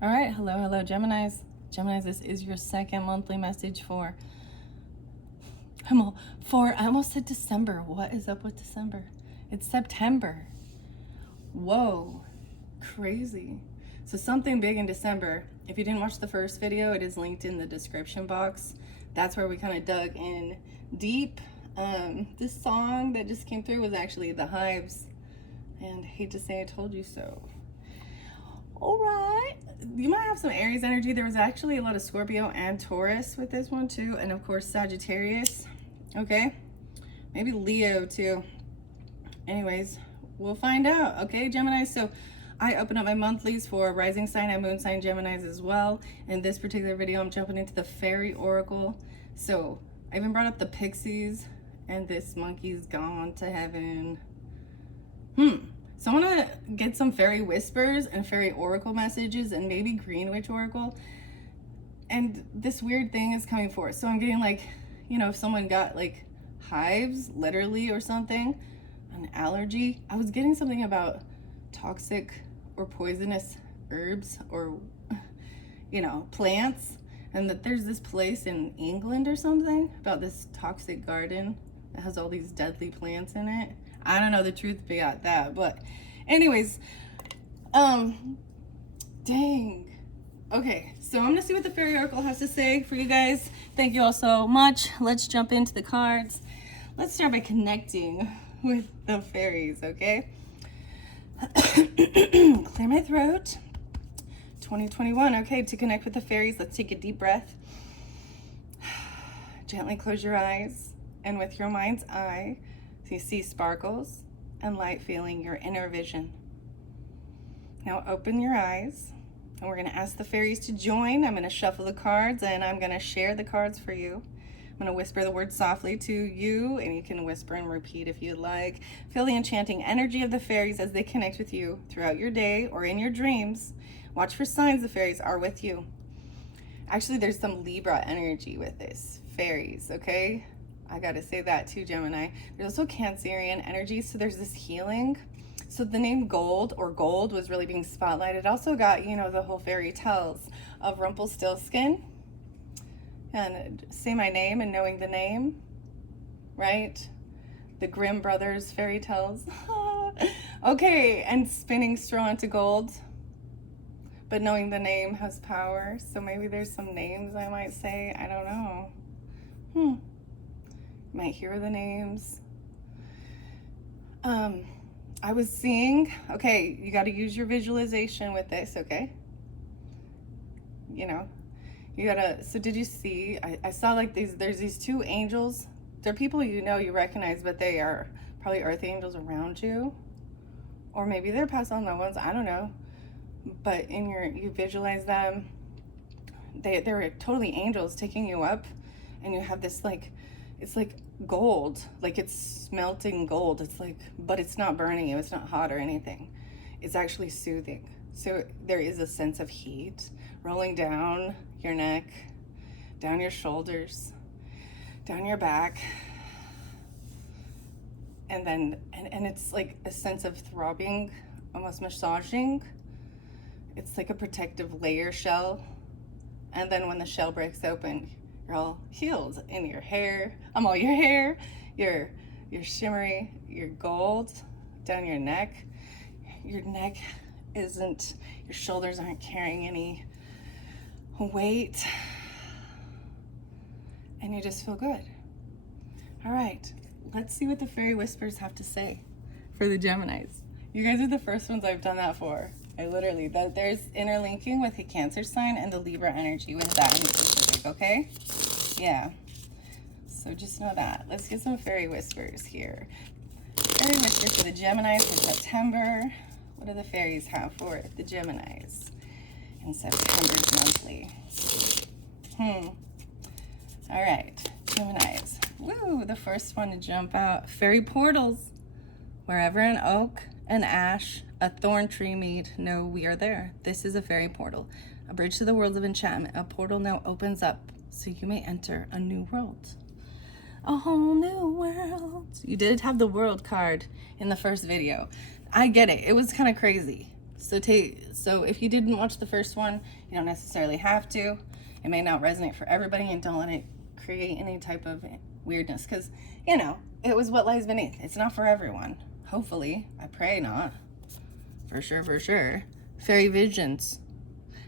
All right, hello, Geminis. Geminis, this is your second monthly message for, I almost said December. What is up with December? It's September. Whoa, crazy. So something big in December. If you didn't watch the first video, it is linked in the description box. That's where we kind of dug in deep. This song that just came through was actually The Hives, and I hate to say I told you so. All right, you might have some Aries energy. There was actually a lot of Scorpio and Taurus with this one too, and of course Sagittarius. Okay, maybe Leo too. Anyways, we'll find out. Okay, Gemini. So I open up my monthlies for rising sign and moon sign Geminis as well. In this particular video, I'm jumping into the fairy oracle. So I even brought up the pixies, and this monkey's gone to heaven. So I want to get some fairy whispers and fairy oracle messages and maybe green witch oracle. And this weird thing is coming forth. So I'm getting like, if someone got like hives literally or something, an allergy. I was getting something about toxic or poisonous herbs or, plants. And that there's this place in England or something about this toxic garden that has all these deadly plants in it. I don't know the truth about that, but anyways, dang. Okay, so I'm gonna see what the fairy oracle has to say for you guys. Thank you all so much. Let's jump into the cards. Let's start by connecting with the fairies, okay? Clear my throat. 2021, okay, to connect with the fairies, let's take a deep breath. Gently close your eyes, and with your mind's eye, you see sparkles and light filling your inner vision. Now open your eyes, and we're going to ask the fairies to join. I'm going to shuffle the cards, and I'm going to share the cards for you. I'm going to whisper the word softly to you, and you can whisper and repeat if you'd like. Feel the enchanting energy of the fairies as they connect with you throughout your day or in your dreams. Watch for signs the fairies are with you. Actually, there's some Libra energy with this, fairies, okay? I gotta say that too, Gemini. There's also Cancerian energy, so there's this healing. So the name Gold or Gold was really being spotlighted. It also got, the whole fairy tales of Rumpelstiltskin and Say My Name and Knowing the Name, right? The Grimm brothers fairy tales. Okay, and spinning straw into gold. But knowing the name has power. So maybe there's some names I might say. I don't know. Might hear the names. I was seeing, okay, you got to use your visualization with this, okay? You gotta, so did you see, I saw like there's these two angels. They're people you recognize, but they are probably earth angels around you. Or maybe they're past on loved ones, I don't know. But you visualize them, they're totally angels taking you up, and you have this it's like gold, like it's smelting gold. It's like, but it's not burning you, it's not hot or anything. It's actually soothing. So there is a sense of heat rolling down your neck, down your shoulders, down your back. And then, and it's like a sense of throbbing, almost massaging. It's like a protective layer shell. And then when the shell breaks open, you're all healed in your hair. All your hair, your shimmery, your gold down your neck. Your neck isn't, your shoulders aren't carrying any weight. And you just feel good. All right, let's see what the fairy whispers have to say for the Geminis. You guys are the first ones I've done that for. There's interlinking with the Cancer sign and the Libra energy with that in specific, okay? Yeah. So just know that. Let's get some fairy whispers here. Fairy whispers for the Geminis for September. What do the fairies have for the Geminis in September's monthly? All right, Geminis. Woo, the first one to jump out. Fairy portals. Wherever an oak, an ash, a thorn tree meet, know we are there. This is a fairy portal, a bridge to the worlds of enchantment. A portal now opens up so you may enter a new world. A whole new world. You did have the world card in the first video. I get it. It was kind of crazy. So if you didn't watch the first one, you don't necessarily have to. It may not resonate for everybody, and don't let it create any type of weirdness, because, you know, it was what lies beneath. It's not for everyone. Hopefully. I pray not. For sure, for sure. Fairy visions.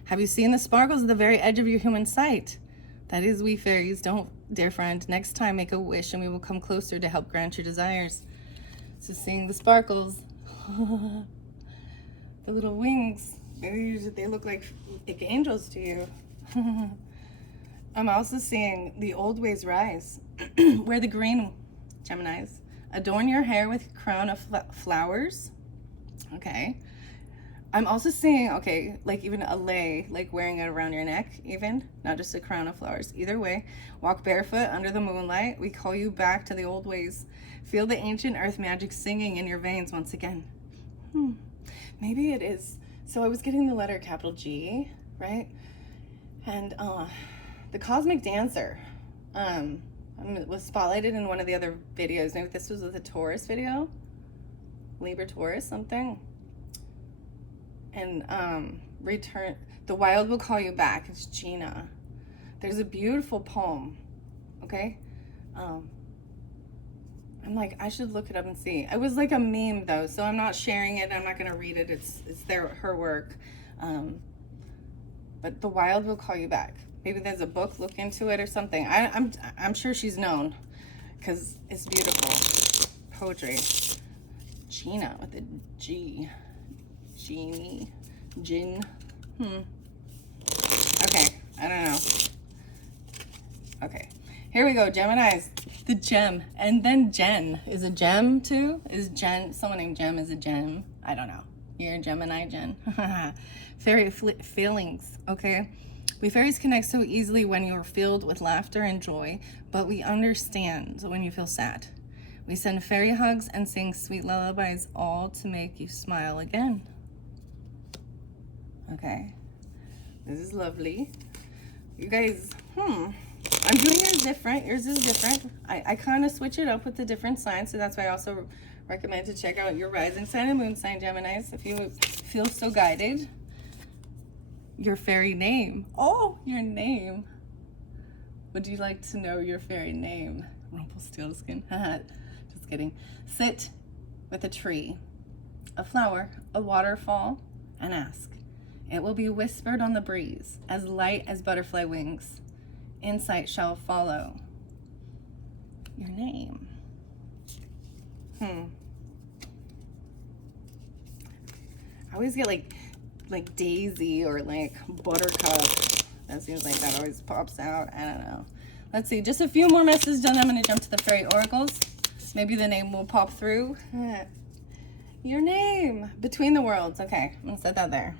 Have you seen the sparkles at the very edge of your human sight? That is we fairies. Don't, dear friend. Next time, make a wish, and we will come closer to help grant your desires. So seeing the sparkles. The little wings. They look like angels to you. I'm also seeing the old ways rise. Wear the green, Geminis. Adorn your hair with a crown of flowers. Okay. I'm also seeing, okay, like even a lei, like wearing it around your neck even, not just a crown of flowers. Either way, walk barefoot under the moonlight. We call you back to the old ways. Feel the ancient earth magic singing in your veins once again. Maybe it is. So I was getting the letter capital G, right? And the cosmic dancer was spotlighted in one of the other videos. Maybe this was with a Taurus video, Libra Taurus something. And return, the wild will call you back. It's Gina. There's a beautiful poem. Okay. I'm like, I should look it up and see. It was like a meme though, so I'm not sharing it. I'm not gonna read it. It's her work. But the wild will call you back. Maybe there's a book. Look into it or something. I'm sure she's known, because it's beautiful poetry. Gina with a G. Genie. Jin. Okay, I don't know. Okay, here we go, Geminis. The gem. And then Jen. Is a gem too? Is Jen, someone named Gem is a gem? I don't know. You're a Gemini, Jen. Fairy feelings, okay? We fairies connect so easily when you're filled with laughter and joy, but we understand when you feel sad. We send fairy hugs and sing sweet lullabies, all to make you smile again. Okay, this is lovely. You guys, I'm doing yours different. Yours is different. I kind of switch it up with the different signs, so that's why I also recommend to check out your rising sign and moon sign, Geminis, if you feel so guided. Your fairy name. Oh, your name. Would you like to know your fairy name? Rumpelstiltskin. Just kidding. Sit with a tree, a flower, a waterfall, and ask. It will be whispered on the breeze, as light as butterfly wings. Insight shall follow. Your name. I always get like Daisy or like Buttercup. That seems like that always pops out. I don't know. Let's see. Just a few more messages done. I'm going to jump to the fairy oracles. Maybe the name will pop through. Your name. Between the worlds. Okay. I'm going to set that there.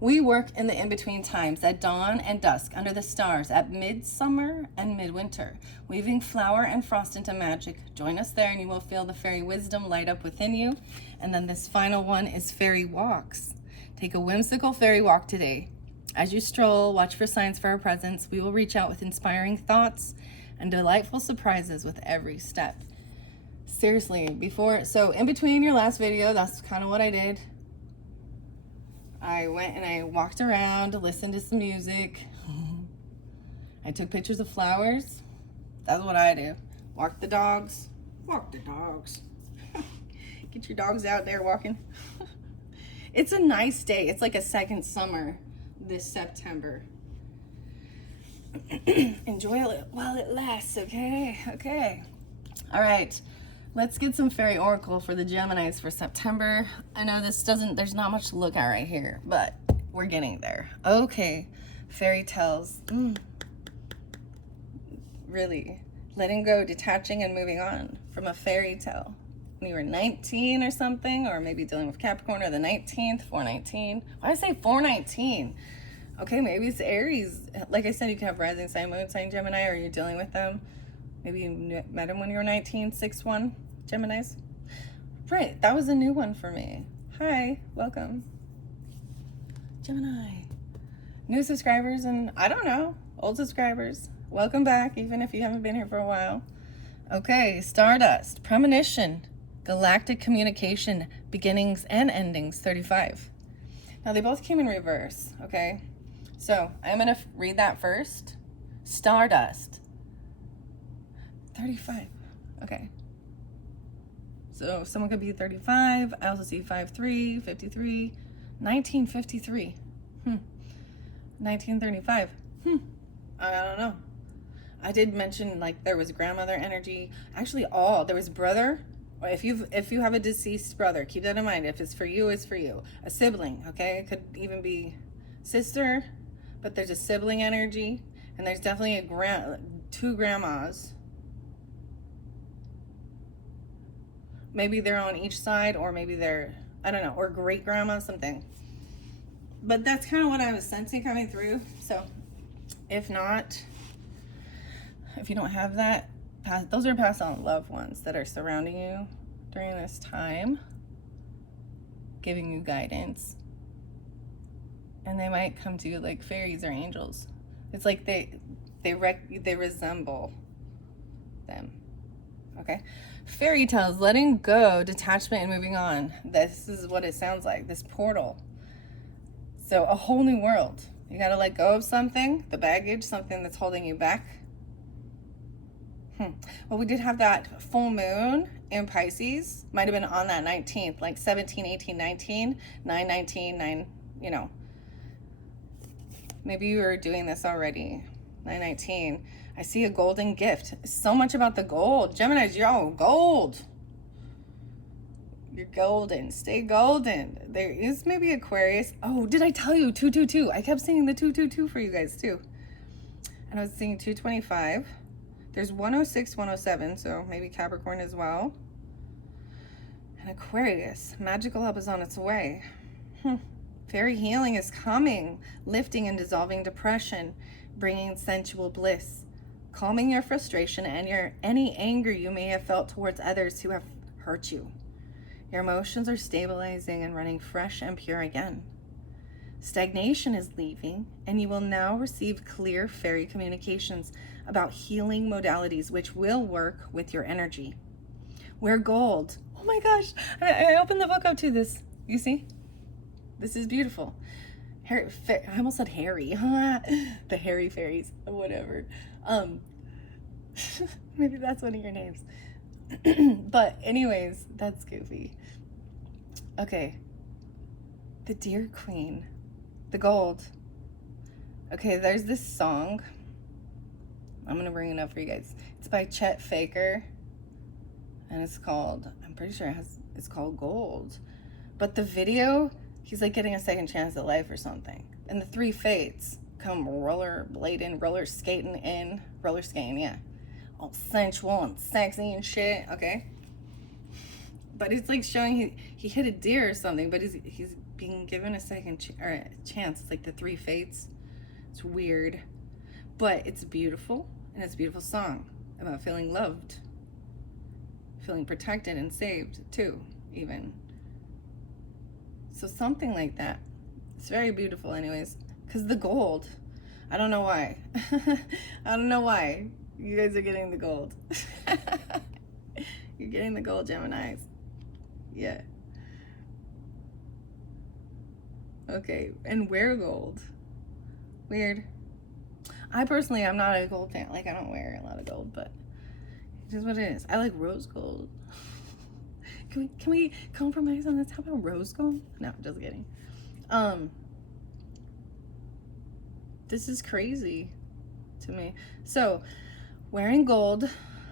We work in the in-between times, at dawn and dusk, under the stars, at midsummer and midwinter, weaving flower and frost into magic. Join us there and you will feel the fairy wisdom light up within you. And then this final one is fairy walks. Take a whimsical fairy walk today. As you stroll, watch for signs for our presence. We will reach out with inspiring thoughts and delightful surprises with every step. Seriously, so in between your last video, that's kind of what I did. I went and I walked around, listened to some music. I took pictures of flowers. That's what I do. Walk the dogs. Walk the dogs. Get your dogs out there walking. It's a nice day. It's like a second summer this September. Enjoy it while it lasts, okay? Okay. All right. Let's get some fairy oracle for the Geminis for September. I know there's not much to look at right here, but we're getting there. Okay, fairy tales. Really, letting go, detaching, and moving on from a fairy tale. When you were 19 or something, or maybe dealing with Capricorn or the 19th, 419. Why did I say 419? Okay, maybe it's Aries. Like I said, you can have rising sign, moon sign, Gemini, or you're dealing with them. Maybe you met him when you were 19, 6-1, Geminis. Right, that was a new one for me. Hi, welcome. Gemini. New subscribers and, I don't know, old subscribers. Welcome back, even if you haven't been here for a while. Okay, Stardust, Premonition, Galactic Communication, Beginnings and Endings, 35. Now they both came in reverse, okay? So I'm gonna read that first. Stardust. 35, okay. So someone could be 35. I also see 53, 53, 1953. 1935. I don't know. I did mention like there was grandmother energy. Actually, there was brother. If you have a deceased brother, keep that in mind. If it's for you, it's for you. A sibling, okay? It could even be sister, but there's a sibling energy, and there's definitely two grandmas. Maybe they're on each side, or maybe they're, I don't know, or great grandma, something. But that's kind of what I was sensing coming through. So if not, if you don't have that, those are passed on loved ones that are surrounding you during this time, giving you guidance. And they might come to you like fairies or angels. It's like they resemble them. Okay? Fairy tales, letting go, detachment, and moving on. This is what it sounds like, this portal. So a whole new world. You got to let go of something, the baggage, something that's holding you back. Well, we did have that full moon in Pisces. Might have been on that 19th, like 17, 18, 19, 9, 19, 9, you know. Maybe you were doing this already. 919. I see a golden gift. So much about the gold. Gemini's, yo, gold. You're golden. Stay golden. There is maybe Aquarius. Oh, did I tell you? 222. I kept seeing the 222 for you guys too. And I was seeing 225. There's 106, 107. So maybe Capricorn as well. And Aquarius. Magical help is on its way. Fairy healing is coming. Lifting and dissolving depression. Bringing sensual bliss. Calming your frustration and any anger you may have felt towards others who have hurt you. Your emotions are stabilizing and running fresh and pure again. Stagnation is leaving, and you will now receive clear fairy communications about healing modalities which will work with your energy. Wear gold. Oh my gosh, I opened the book up to this. You see? This is beautiful. I almost said hairy. The hairy fairies, whatever. Maybe that's one of your names. But anyways, that's goofy. Okay. The Deer Queen. The gold. Okay, there's this song. I'm going to bring it up for you guys. It's by Chet Faker. And it's called, I'm pretty sure it's called Gold. But the video, he's like getting a second chance at life or something. And the three fates come roller skating, yeah. All sensual and sexy and shit, okay? But it's like showing he hit a deer or something, but he's being given a second chance. It's like the three fates. It's weird, but it's beautiful, and it's a beautiful song about feeling loved, feeling protected and saved too, even. So something like that. It's very beautiful anyways, because the gold, I don't know why. I don't know why you guys are getting the gold. You're getting the gold, Geminis. Yeah. Okay, and wear gold. Weird. I personally, I'm not a gold fan. Like, I don't wear a lot of gold, but it is what it is. I like rose gold. Can we compromise on this? How about rose gold? No, just kidding. This is crazy to me. So, wearing gold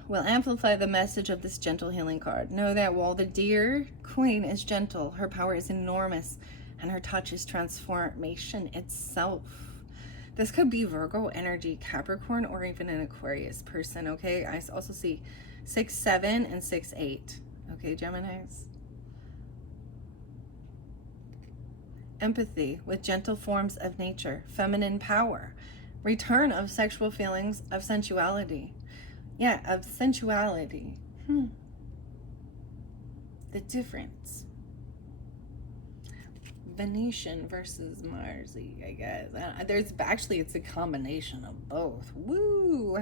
will amplify the message of this gentle healing card. Know that while the Deer Queen is gentle, her power is enormous, and her touch is transformation itself. This could be Virgo energy, Capricorn, or even an Aquarius person, okay? I also see 6-7 and 6-8, okay, Geminis? Empathy with gentle forms of nature, feminine power, return of sexual feelings of sensuality. Yeah, of sensuality. The difference. Venetian versus Marsy, I guess. It's a combination of both. Woo!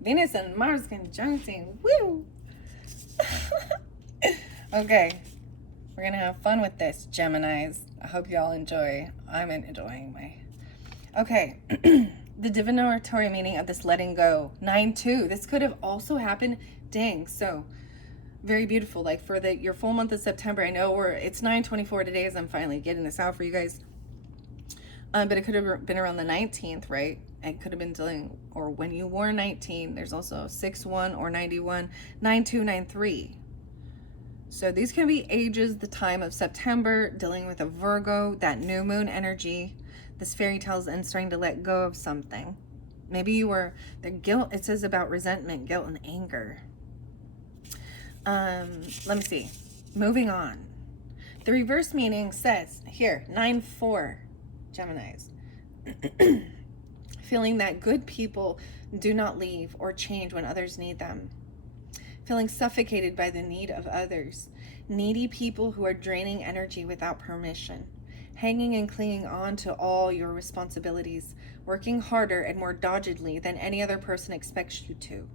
Venus and Mars conjuncting. Woo! Okay. We're gonna have fun with this, Geminis. I hope y'all enjoy. I'm enjoying my... Okay. The divinatory meaning of this letting go. 9-2. This could have also happened. Dang. So very beautiful. Like for your full month of September, I know it's 9/24 today as I'm finally getting this out for you guys. But it could have been around the 19th, right? It could have been dealing, or when you wore 19, there's also 6-1 or 91, 9-2, 9-3. So these can be ages, the time of September, dealing with a Virgo, that new moon energy. This fairy tales and starting to let go of something. Maybe you were, the guilt, it says about resentment, guilt, and anger. Let me see. Moving on. The reverse meaning says, here, 9-4, Geminis. Feeling that good people do not leave or change when others need them. Feeling suffocated by the need of others. Needy people who are draining energy without permission. Hanging and clinging on to all your responsibilities. Working harder and more doggedly than any other person expects you to.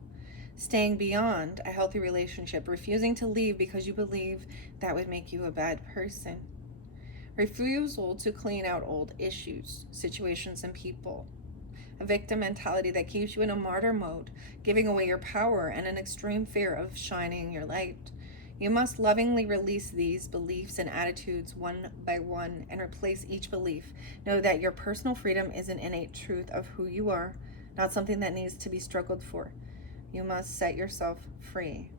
Staying beyond a healthy relationship. Refusing to leave because you believe that would make you a bad person. Refusal to clean out old issues, situations, and people. A victim mentality that keeps you in a martyr mode, giving away your power, and an extreme fear of shining your light. You must lovingly release these beliefs and attitudes one by one and replace each belief. Know that your personal freedom is an innate truth of who you are, not something that needs to be struggled for. You must set yourself free.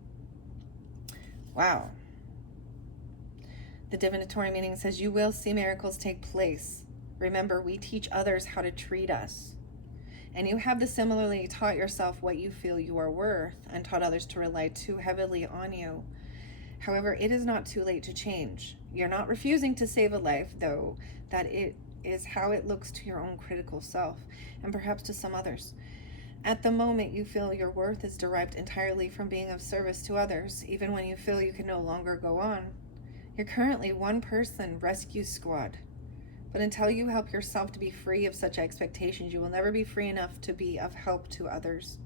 Wow. The divinatory meaning says you will see miracles take place. Remember, we teach others how to treat us. And you have similarly taught yourself what you feel you are worth and taught others to rely too heavily on you. However, it is not too late to change. You're not refusing to save a life, though that it is how it looks to your own critical self and perhaps to some others. At the moment, you feel your worth is derived entirely from being of service to others, even when you feel you can no longer go on. You're currently one person rescue squad. But until you help yourself to be free of such expectations, you will never be free enough to be of help to others.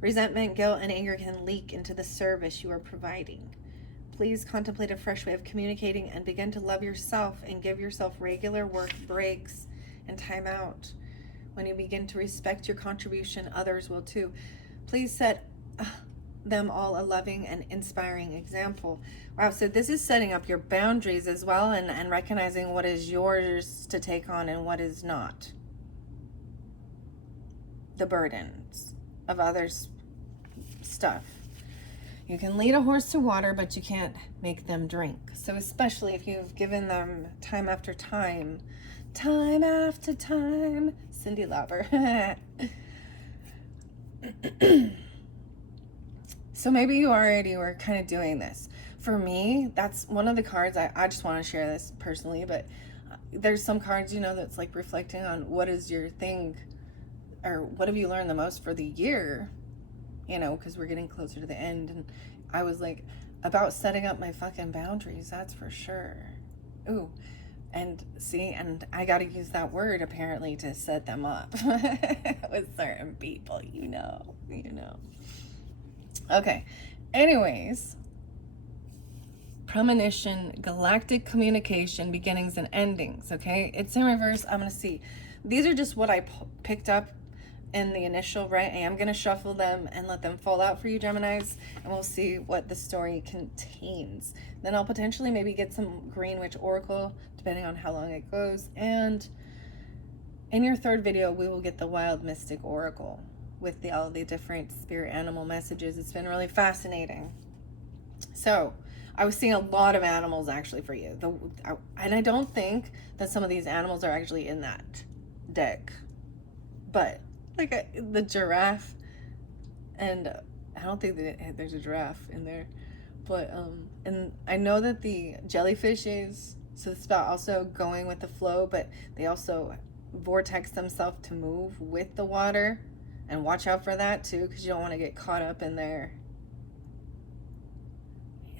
Resentment, guilt, and anger can leak into the service you are providing. Please contemplate a fresh way of communicating and begin to love yourself and give yourself regular work breaks and time out. When you begin to respect your contribution, others will too. Please set them all a loving and inspiring example. Wow, so this is setting up your boundaries as well and recognizing what is yours to take on and what is not. The burdens of others' stuff. You can lead a horse to water, but you can't make them drink. So especially if you've given them time after time, Cyndi Lauper. So maybe you already were kind of doing this. For me, that's one of the cards, I just want to share this personally, but there's some cards, that's like reflecting on what is your thing, or what have you learned the most for the year, because we're getting closer to the end. And I was like, about setting up my fucking boundaries, that's for sure. Ooh, and see, and I got to use that word apparently to set them up with certain people, Okay, anyways, premonition, galactic communication, beginnings and endings, okay? It's in reverse. I'm going to see. These are just what I picked up in the initial, right? I am going to shuffle them and let them fall out for you, Geminis, and we'll see what the story contains. Then I'll potentially maybe get some Green Witch Oracle, depending on how long it goes. And in your third video, we will get the Wild Mystic Oracle with all the different spirit animal messages. It's been really fascinating. So I was seeing a lot of animals actually for you. And I don't think that some of these animals are actually in that deck. But like the giraffe, and I don't think that there's a giraffe in there. But and I know that the jellyfish is, so it's about also going with the flow, but they also vortex themselves to move with the water. And watch out for that too, because you don't want to get caught up in their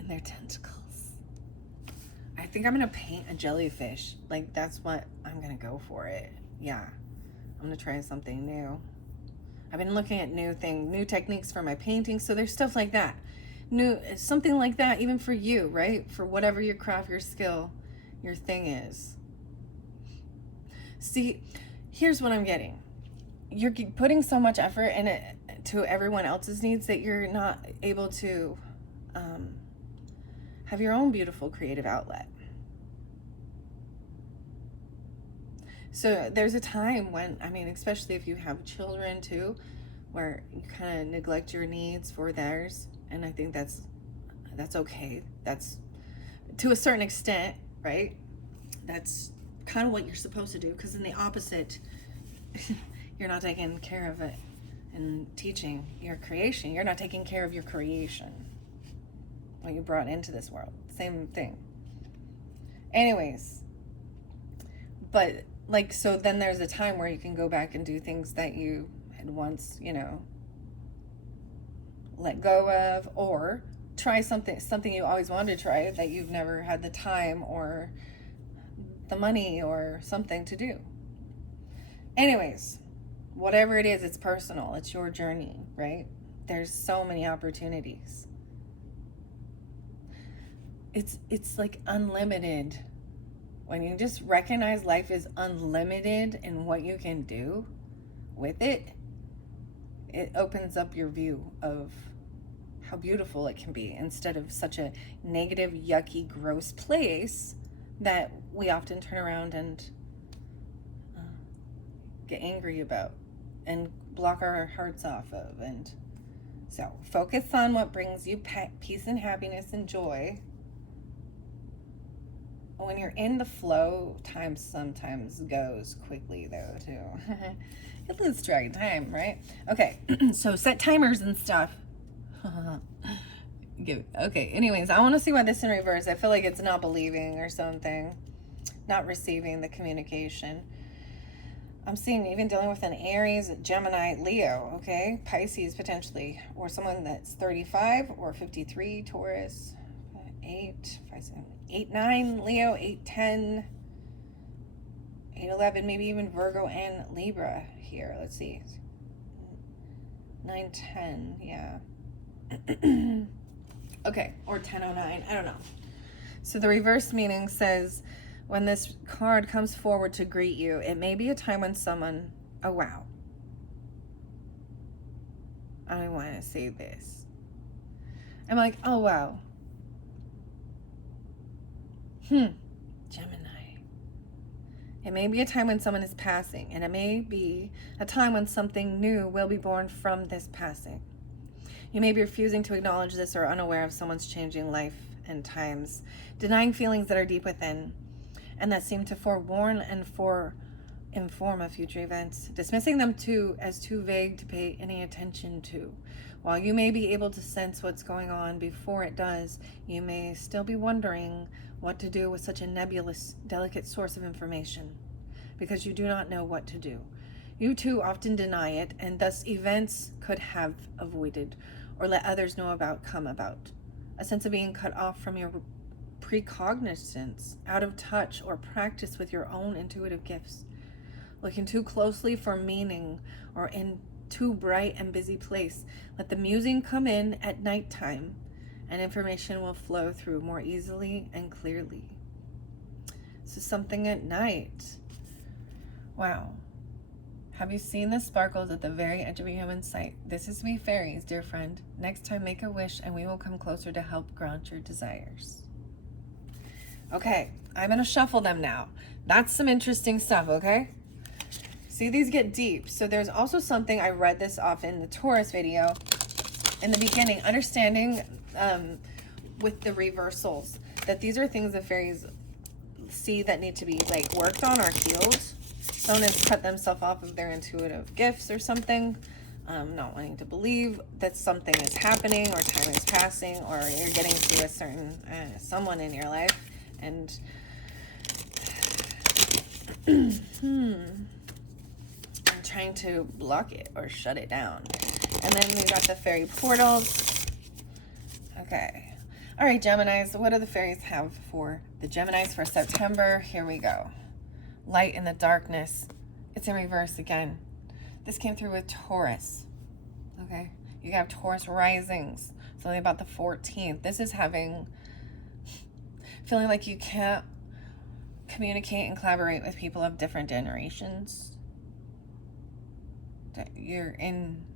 tentacles. I think I'm gonna paint a jellyfish. Like, that's what I'm gonna go for it. Yeah, I'm gonna try something new. I've been looking at new techniques for my painting, so there's stuff like that. new, something like that, even for you, right? For whatever your craft, your skill, your thing is. See, here's what I'm getting. You're putting so much effort in it to everyone else's needs that you're not able to have your own beautiful creative outlet. So there's a time when, I mean, especially if you have children too, where you kind of neglect your needs for theirs. And I think that's okay. That's to a certain extent, right? That's kind of what you're supposed to do, because in the opposite, you're not taking care of it and teaching your creation. You're not taking care of your creation, what you brought into this world. Same thing. Anyways, but like, so then there's a time where you can go back and do things that you had once, you know, let go of, or try something you always wanted to try that you've never had the time or the money or something to do. Anyways, whatever it is, it's personal. It's your journey, right? There's so many opportunities. It's like unlimited. When you just recognize life is unlimited in what you can do with it, it opens up your view of how beautiful it can be, instead of such a negative, yucky, gross place that we often turn around and get angry about and block our hearts off of. And so focus on what brings you peace and happiness and joy. When you're in the flow, time sometimes goes quickly though too. It loses track of time, right? Okay, so set timers and stuff. Okay, anyways, I want to see why this in reverse. I feel like it's not believing or something, not receiving the communication. I'm seeing even dealing with an Aries, Gemini, Leo, okay? Pisces potentially, or someone that's 35 or 53, Taurus, 8, 5, 7, 8, 9, Leo, 8, 10, 8, 11, maybe even Virgo and Libra here. Let's see. 9, 10, yeah. Okay, or 1009, I don't know. So the reverse meaning says, when this card comes forward to greet you, it may be a time when someone, oh wow. I want to say this. I'm like, oh wow. Gemini. It may be a time when someone is passing, and it may be a time when something new will be born from this passing. You may be refusing to acknowledge this or unaware of someone's changing life and times, denying feelings that are deep within and that seem to forewarn and inform of future events, dismissing them as too vague to pay any attention to. While you may be able to sense what's going on before it does, you may still be wondering what to do with such a nebulous, delicate source of information, because you do not know what to do. You too often deny it, and thus events could have avoided or let others know about come about. A sense of being cut off from your precognizance, out of touch or practice with your own intuitive gifts, looking too closely for meaning or in too bright and busy place. Let the musing come in at nighttime, and information will flow through more easily and clearly. So something at night. Wow. Have you seen the sparkles at the very edge of a human sight? This is we fairies, dear friend. Next time, make a wish and we will come closer to help grant your desires. Okay, I'm going to shuffle them now. That's some interesting stuff, okay? See, these get deep. So there's also something, I read this off in the Taurus video in the beginning, understanding with the reversals, that these are things that fairies see that need to be like worked on or healed. Someone has cut themselves off of their intuitive gifts or something, not wanting to believe that something is happening or time is passing or you're getting to a certain someone in your life, and I'm trying to block it or shut it down. And then we got the fairy portals. Okay. All right, Geminis, what do the fairies have for the Geminis for September? Here we go. Light in the darkness. It's in reverse again. This came through with Taurus. Okay. You have Taurus risings. It's only about the 14th. This is feeling like you can't communicate and collaborate with people of different generations. That you're in,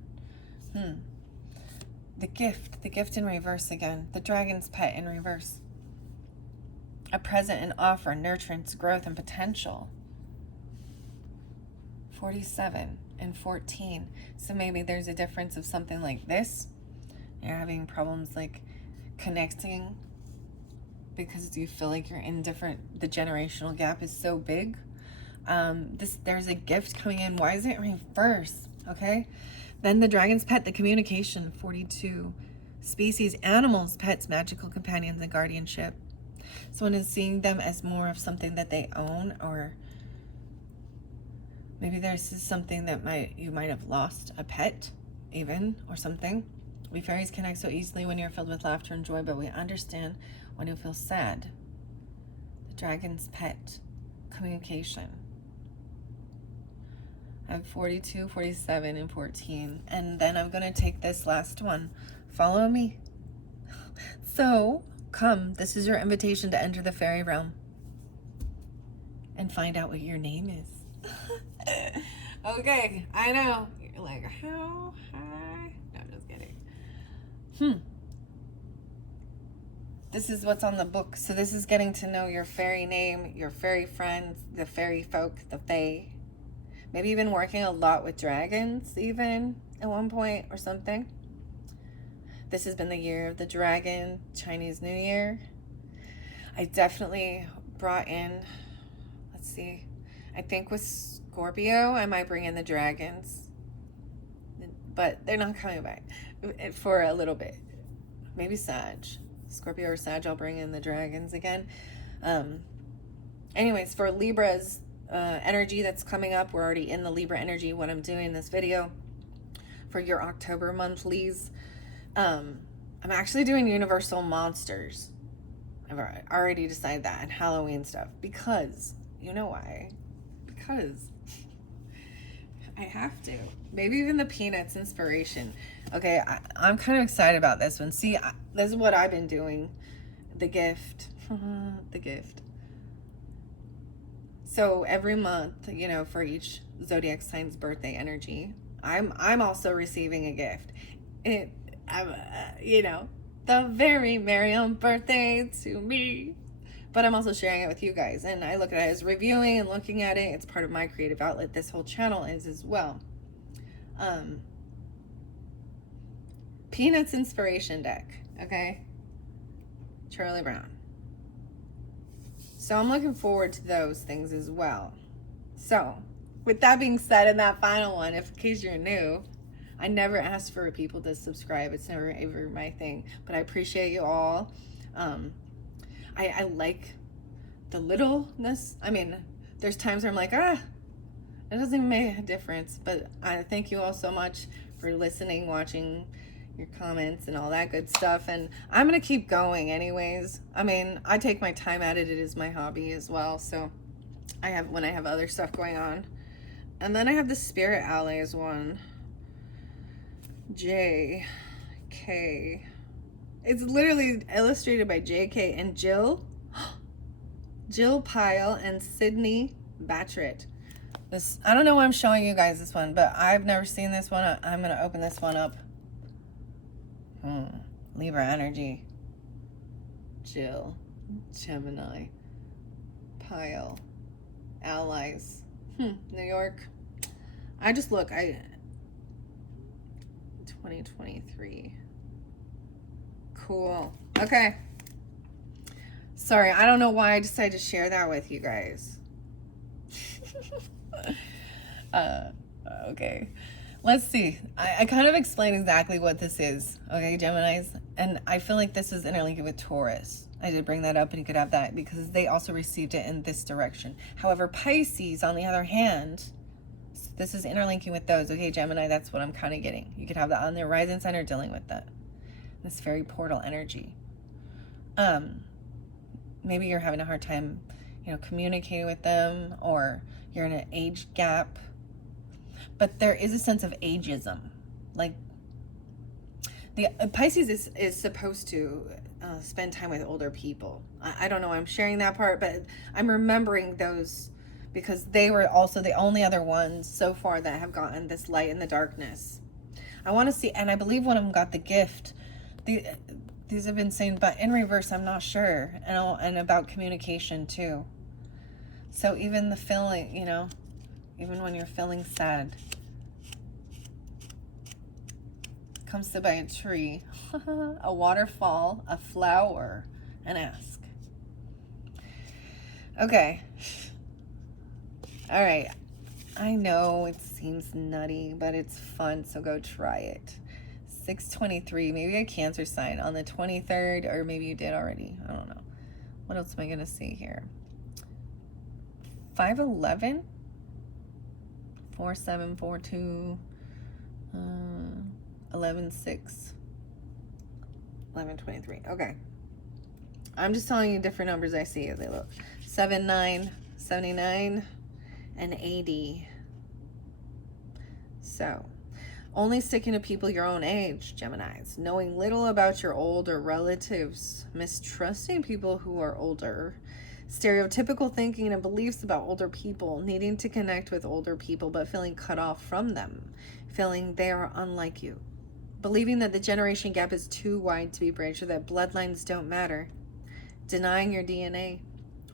the gift in reverse again. The dragon's pet in reverse. A present and offer, nurturance, growth, and potential. 47 and 14. So maybe there's a difference of something like this. You're having problems like connecting because you feel like you're in different, the generational gap is so big. There's a gift coming in. Why is it in reverse? Okay. Then the dragon's pet, the communication, 42. Species, animals, pets, magical companions, and guardianship. Someone is seeing them as more of something that they own, or maybe there's something that you might have lost, a pet even, or something. We fairies connect so easily when you're filled with laughter and joy, but we understand when you feel sad. The dragon's pet, communication. I have 42, 47, and 14. And then I'm going to take this last one. Follow me. So, come. This is your invitation to enter the fairy realm and find out what your name is. Okay, I know. You're like, how high? No, I'm just kidding. This is what's on the book. So this is getting to know your fairy name, your fairy friends, the fairy folk, the fae. Maybe even working a lot with dragons even at one point or something. This has been the year of the dragon, Chinese New Year. I definitely brought in, let's see, I think with Scorpio, I might bring in the dragons. But they're not coming back for a little bit. Maybe Sag. Scorpio or Sag, I'll bring in the dragons again. Anyways, for Libra's energy that's coming up, we're already in the Libra energy when I'm doing this video. For your October monthlies, I'm actually doing Universal Monsters. I've already decided that, and Halloween stuff, because, you know why? Because I have to. Maybe even the Peanuts inspiration. Okay, I'm kind of excited about this one. See, this is what I've been doing. The gift. The gift. So every month, you know, for each zodiac sign's birthday energy, I'm also receiving a gift. You know, the very merry on birthday to me. But I'm also sharing it with you guys. And I look at it as reviewing and looking at it. It's part of my creative outlet. This whole channel is as well. Peanuts inspiration deck. Okay. Charlie Brown. So I'm looking forward to those things as well. So with that being said, in that final one, in case you're new, I never ask for people to subscribe. It's never ever my thing, but I appreciate you all. I like the littleness. I mean, there's times where I'm like, it doesn't even make a difference, but I thank you all so much for listening, watching, your comments and all that good stuff. And I'm going to keep going anyways. I mean, I take my time at it. It is my hobby as well. So when I have other stuff going on. And then I have the Spirit Allies one. JK. It's literally illustrated by JK and Jill Pyle and Sydney Batchett. This, I don't know why I'm showing you guys this one, but I've never seen this one. I'm going to open this one up. Libra energy. Jill, Gemini, Pyle, Allies. New York. I just look, 2023. Cool. Okay. Sorry, I don't know why I decided to share that with you guys. Okay. Let's see. I kind of explained exactly what this is. Okay, Geminis. And I feel like this is interlinked with Taurus. I did bring that up, and you could have that because they also received it in this direction. However, Pisces, on the other hand, this is interlinking with those. Okay, Gemini, that's what I'm kind of getting. You could have that on their rising sign or dealing with that. This fairy portal energy. Maybe you're having a hard time, you know, communicating with them, or you're in an age gap. But there is a sense of ageism. Like, The Pisces is supposed to spend time with older people. I don't know, I'm sharing that part, but I'm remembering those because they were also the only other ones so far that have gotten this light in the darkness. I want to see, and I believe one of them got the gift. These have been saying, but in reverse, I'm not sure. And about communication too. So even the feeling, you know, even when you're feeling sad, comes to by a tree, a waterfall, a flower, and ask. Okay. All right. I know it seems nutty, but it's fun, so go try it. 623, maybe a Cancer sign on the 23rd, or maybe you did already. I don't know. What else am I going to see here? 511, 4742, 116, 1123. Okay. I'm just telling you different numbers I see as they look. 79, 79, and 80. So, only sticking to people your own age, Geminis. Knowing little about your older relatives. Mistrusting people who are older. Stereotypical thinking and beliefs about older people. Needing to connect with older people but feeling cut off from them. Feeling they are unlike you. Believing that the generation gap is too wide to be bridged or that bloodlines don't matter. Denying your DNA.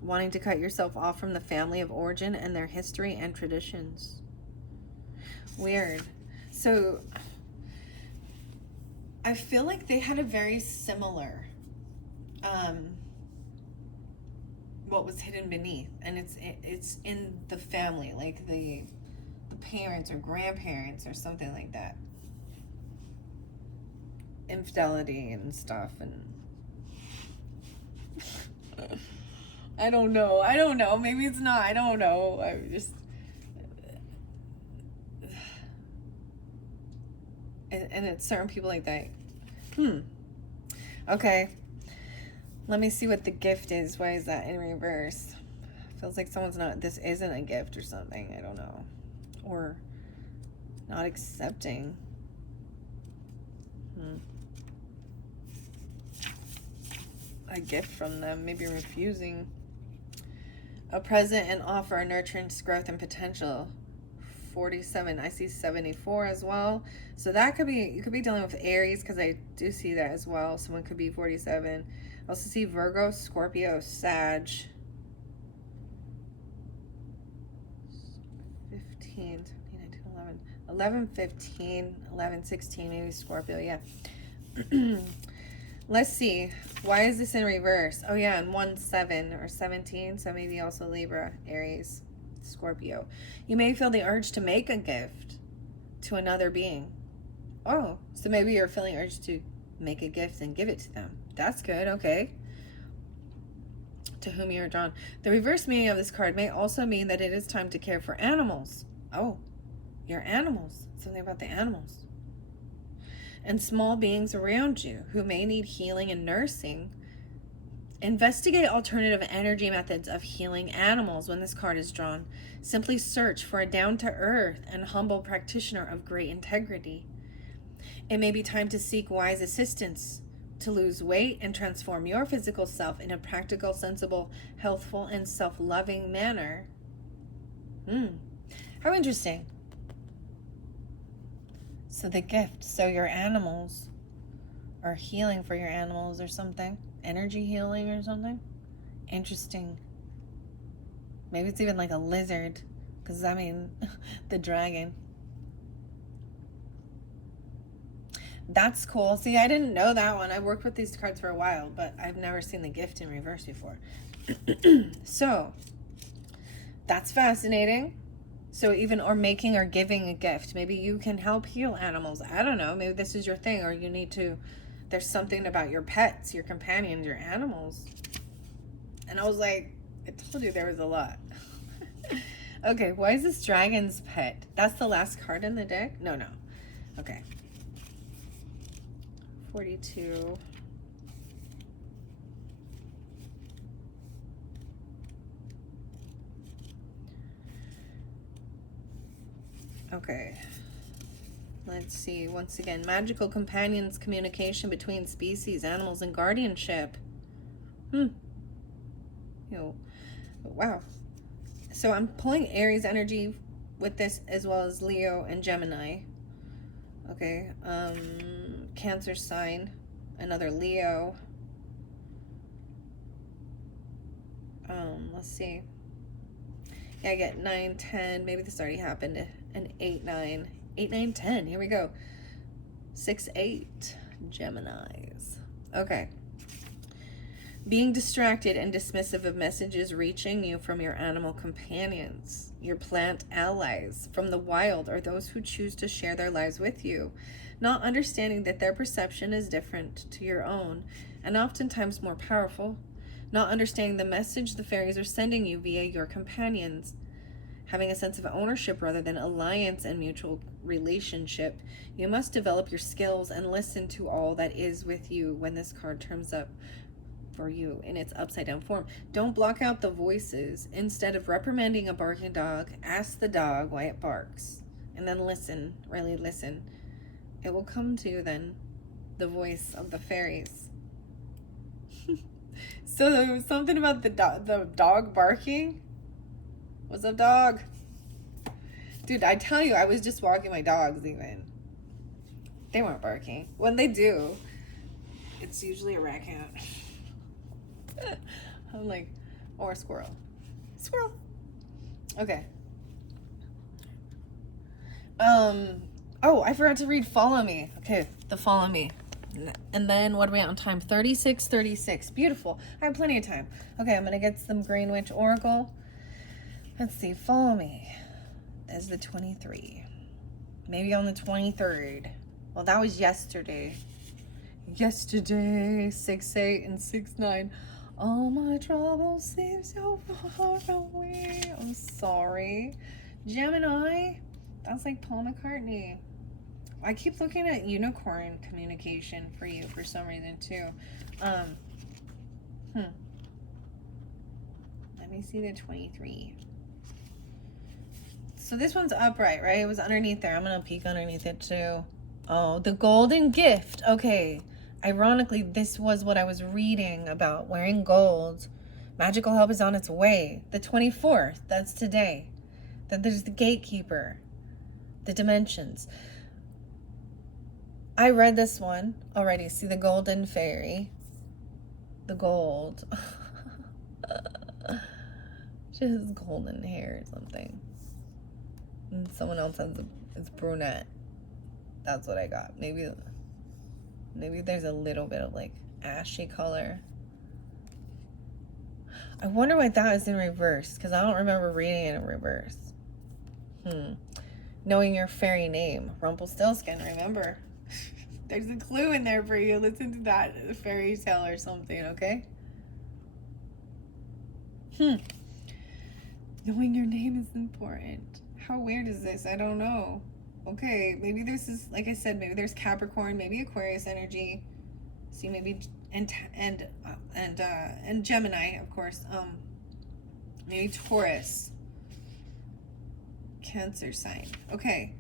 Wanting to cut yourself off from the family of origin and their history and traditions. Weird. So I feel like they had a very similar what was hidden beneath, and it's in the family, like the parents or grandparents or something like that. Infidelity and stuff, and I don't know. Maybe it's not. I don't know. I just and it's certain people like that. Okay. Let me see what the gift is. Why is that in reverse? Feels like someone's not, this isn't a gift or something. I don't know. Or not accepting. A gift from them. Maybe refusing. A present and offer, nurturance, growth, and potential. 47. I see 74 as well. So that could be, you could be dealing with Aries, because I do see that as well. Someone could be 47. I also see Virgo, Scorpio, Sag. 15, 19, 11, 11, 15, 11, 16, maybe Scorpio, yeah. Let's see. Why is this in reverse? Oh yeah, and 1, 7 or 17. So maybe also Libra, Aries, Scorpio. You may feel the urge to make a gift to another being. Oh, so maybe you're feeling urge to make a gift and give it to them. That's good, okay. To whom you are drawn. The reverse meaning of this card may also mean that it is time to care for animals. Oh, your animals. Something about the animals. And small beings around you who may need healing and nursing. Investigate alternative energy methods of healing animals when this card is drawn. Simply search for a down-to-earth and humble practitioner of great integrity. It may be time to seek wise assistance to lose weight and transform your physical self in a practical, sensible, healthful, and self-loving manner. How interesting. So the gift, so your animals are healing for your animals or something. Energy healing or something. Interesting. Maybe it's even like a lizard, because I mean, the dragon. That's cool. See, I didn't know that one. I worked with these cards for a while, but I've never seen the gift in reverse before. So, that's fascinating. So even, or making or giving a gift. Maybe you can help heal animals. I don't know. Maybe this is your thing, or you need to, there's something about your pets, your companions, your animals. And I was like, I told you there was a lot. Okay, why is this dragon's pet? That's the last card in the deck? No. Okay. 42. Okay. Let's see. Once again, magical companions, communication between species, animals, and guardianship. Wow. So I'm pulling Aries energy with this, as well as Leo and Gemini. Okay. Cancer sign, another Leo. Let's see. Yeah, I get 9, 10. Maybe this already happened. An 8, 9. 8, 9, 10. Here we go. 6, 8. Geminis. Okay. Being distracted and dismissive of messages reaching you from your animal companions, your plant allies from the wild, or those who choose to share their lives with you, not understanding that their perception is different to your own and oftentimes more powerful, not understanding the message the fairies are sending you via your companions, having a sense of ownership rather than alliance and mutual relationship. You must develop your skills and listen to all that is with you when this card turns up for you in its upside down form. Don't block out the voices. Instead of reprimanding a barking dog, ask the dog why it barks, and then listen, really listen. It will come to you then, the voice of the fairies. So there was something about the dog barking. What's up, dog? Dude, I tell you, I was just walking my dogs even. They weren't barking. When they do, it's usually a raccoon. I'm like, or a squirrel. Squirrel. Okay. Oh, I forgot to read Follow Me. Okay, the Follow Me. And then what are we at on time? 36. Beautiful. I have plenty of time. Okay, I'm gonna get some Green Witch Oracle. Let's see, Follow Me. That's the 23. Maybe on the 23rd. Well, that was yesterday. 6, 8, and 6, 9. All my troubles seem so far away. I'm sorry. Gemini. That's like Paul McCartney. I keep looking at unicorn communication for you for some reason too. Let me see the 23. So this one's upright, right? It was underneath there. I'm gonna peek underneath it too. Oh, the golden gift. Okay. Ironically, this was what I was reading about, wearing gold. Magical help is on its way. The 24th, that's today. Then there's the gatekeeper, the dimensions. I read this one already. See the golden fairy. The gold. She has golden hair or something. And someone else has it's brunette. That's what I got. Maybe there's a little bit of like ashy color. I wonder why that is in reverse, because I don't remember reading it in reverse. Knowing your fairy name, Rumpelstiltskin, remember? There's a clue in there for you. Listen to that fairy tale or something, okay? Knowing your name is important. How weird is this? I don't know. Okay, maybe this is, like I said, maybe there's Capricorn, maybe Aquarius energy. See, maybe and Gemini, of course. Maybe Taurus. Cancer sign. Okay.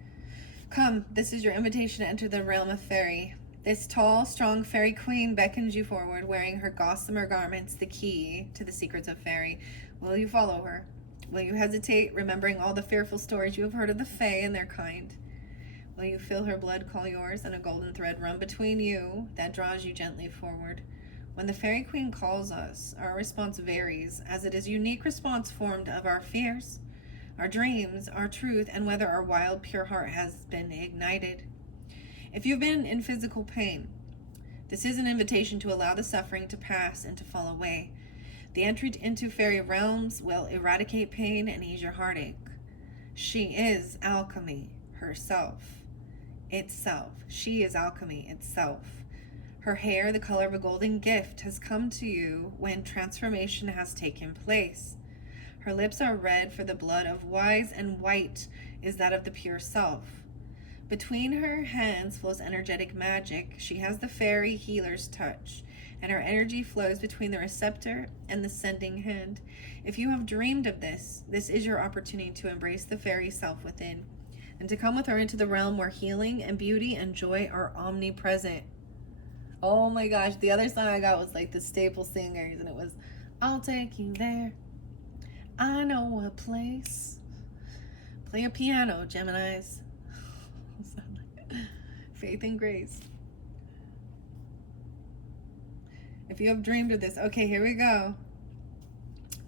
Come, this is your invitation to enter the realm of fairy. This tall, strong fairy queen beckons you forward, wearing her gossamer garments, the key to the secrets of fairy. Will you follow her? Will you hesitate, remembering all the fearful stories you have heard of the fae and their kind? Will you feel her blood call yours and a golden thread run between you that draws you gently forward? When the fairy queen calls us, our response varies, as it is a unique response formed of our fears, our dreams, our truth, and whether our wild, pure heart has been ignited. If you've been in physical pain, this is an invitation to allow the suffering to pass and to fall away. The entry into fairy realms will eradicate pain and ease your heartache. She is alchemy herself. She is alchemy itself. Her hair, the color of a golden gift, has come to you when transformation has taken place. Her lips are red for the blood of wise, and white is that of the pure self. Between her hands flows energetic magic. She has the fairy healer's touch, and her energy flows between the receptor and the sending hand. If you have dreamed of this, this is your opportunity to embrace the fairy self within. and to come with her into the realm where healing and beauty and joy are omnipresent. Oh my gosh, the other song I got was like the staple singers, and it was, I'll take you there. I know a place. Play a piano, Geminis. Faith and grace. If you have dreamed of this, okay, here we go.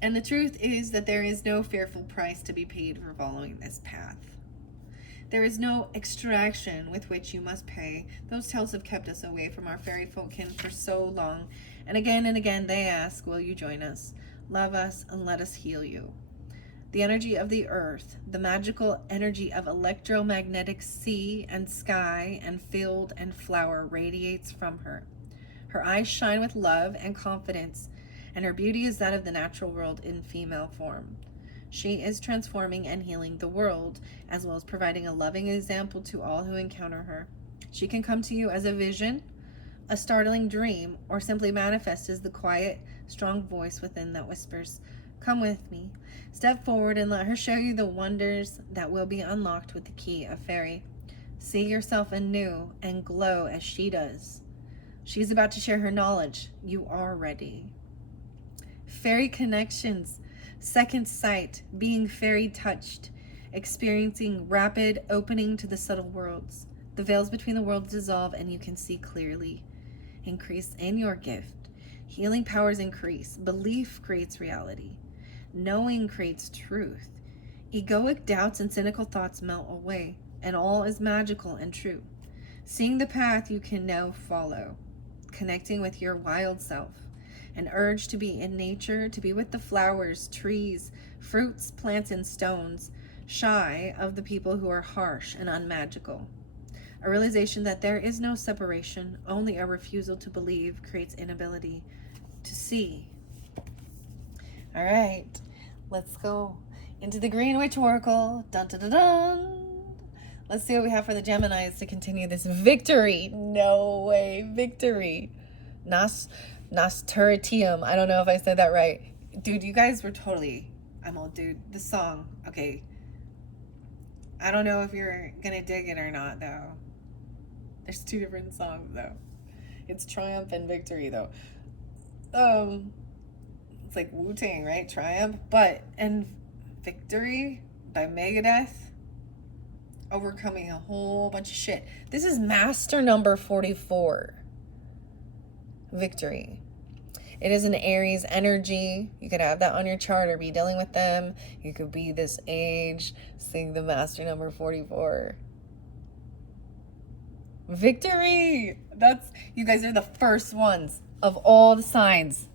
And the truth is that there is no fearful price to be paid for following this path. There is no extraction with which you must pay. Those tales have kept us away from our fairy folkkin for so long. And again they ask, will you join us? Love us and let us heal you. The energy of the earth, the magical energy of electromagnetic sea and sky and field and flower radiates from her. Her eyes shine with love and confidence, and her beauty is that of the natural world in female form. She is transforming and healing the world, as well as providing a loving example to all who encounter her. She can come to you as a vision, a startling dream, or simply manifest as the quiet, strong voice within that whispers, come with me. Step forward and let her show you the wonders that will be unlocked with the key of fairy. See yourself anew and glow as she does. She's about to share her knowledge. You are ready. Fairy connections, second sight, being fairy touched, experiencing rapid opening to the subtle worlds. The veils between the worlds dissolve and you can see clearly. Increase in your gift. Healing powers increase. Belief creates reality. Knowing creates truth. Egoic doubts and cynical thoughts melt away, and all is magical and true. Seeing the path you can now follow. Connecting with your wild self. An urge to be in nature, to be with the flowers, trees, fruits, plants, and stones, shy of the people who are harsh and unmagical. A realization that there is no separation, only a refusal to believe creates inability to see. All right, let's go into the Green Witch Oracle. Dun, dun, dun, dun. Let's see what we have for the Geminis to continue this victory. No way, victory. Nasturtium. I don't know if I said that right. Dude, you guys were totally, dude, the song, okay. I don't know if you're gonna dig it or not, though. There's two different songs, though. It's Triumph and Victory, though. It's like Wu-Tang, right? Triumph, and Victory by Megadeth, overcoming a whole bunch of shit. This is master number 44. Victory. It is an Aries energy. You could have that on your chart or be dealing with them. You could be this age, seeing the master number 44. Victory! You guys are the first ones of all the signs.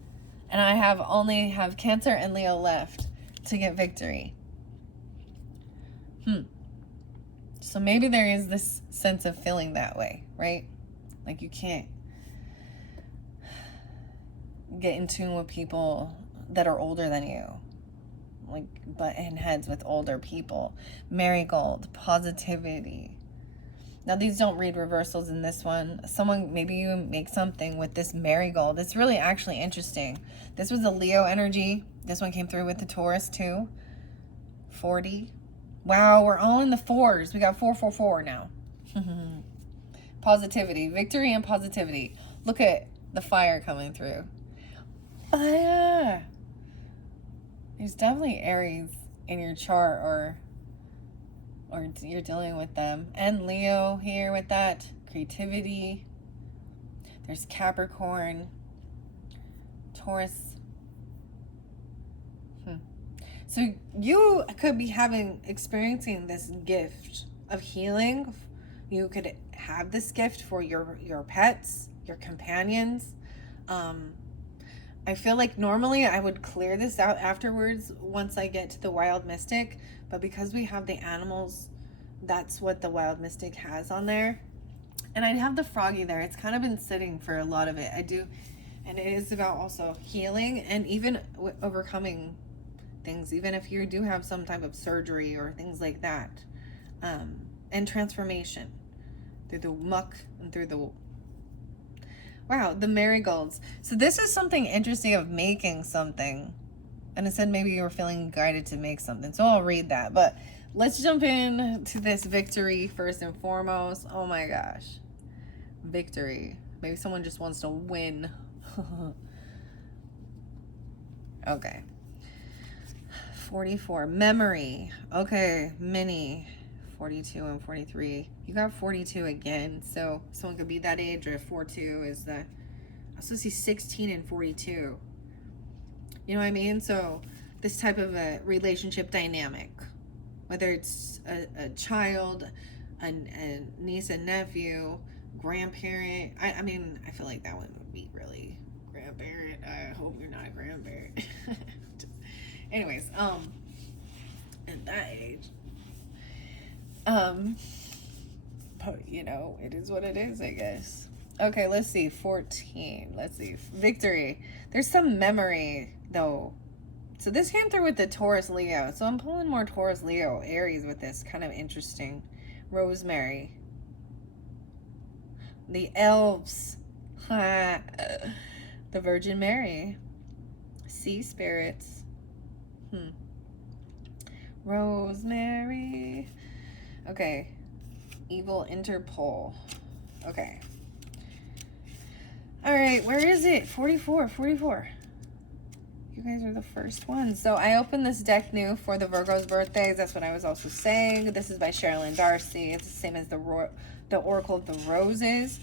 And I only have Cancer and Leo left to get victory. So maybe there is this sense of feeling that way, right? Like you can't get in tune with people that are older than you, like butting heads with older people. Marigold, positivity. Now these don't read reversals in this one. Maybe you make something with this marigold. It's really actually interesting. This was a Leo energy. This one came through with the Taurus too. 40. Wow, we're all in the fours. We got 444 now. Positivity, victory and positivity. Look at the fire coming through. Fire. There's definitely Aries in your chart or you're dealing with them. And Leo here with that creativity. There's Capricorn, Taurus. So you could be experiencing this gift of healing. You could have this gift for your pets, your companions. I feel like normally I would clear this out afterwards once I get to the Wild Mystic, but because we have the animals, that's what the Wild Mystic has on there. And I'd have the Froggy there. It's kind of been sitting for a lot of it. I do, and it is about also healing and even overcoming things, even if you do have some type of surgery or things like that, and transformation through the muck and through the wow, the marigolds. So this is something interesting of making something. And it said maybe you were feeling guided to make something. So I'll read that. But let's jump in to this victory first and foremost. Oh my gosh. Victory. Maybe someone just wants to win. Okay. 44. Memory. Okay. Mini. 42 and 43. You got 42 again. So someone could be that age, or 42 is the... I also see 16 and 42. You know what I mean? So this type of a relationship dynamic, whether it's a child, a niece and nephew, grandparent. I mean, I feel like that one would be really grandparent. I hope you're not a grandparent. Anyways, at that age, but you know, it is what it is, I guess. Okay, let's see. 14. Let's see. Victory. There's some memory though. So this came through with the Taurus Leo. So I'm pulling more Taurus Leo Aries with this. Kind of interesting. Rosemary. The elves. The Virgin Mary. Sea spirits. Rosemary. Okay. Evil Interpol. Okay. All right, where is it? 44. You guys are the first ones. So I opened this deck new for the Virgo's birthdays. That's what I was also saying. This is by Sherilyn Darcy. It's the same as the Oracle of the Roses.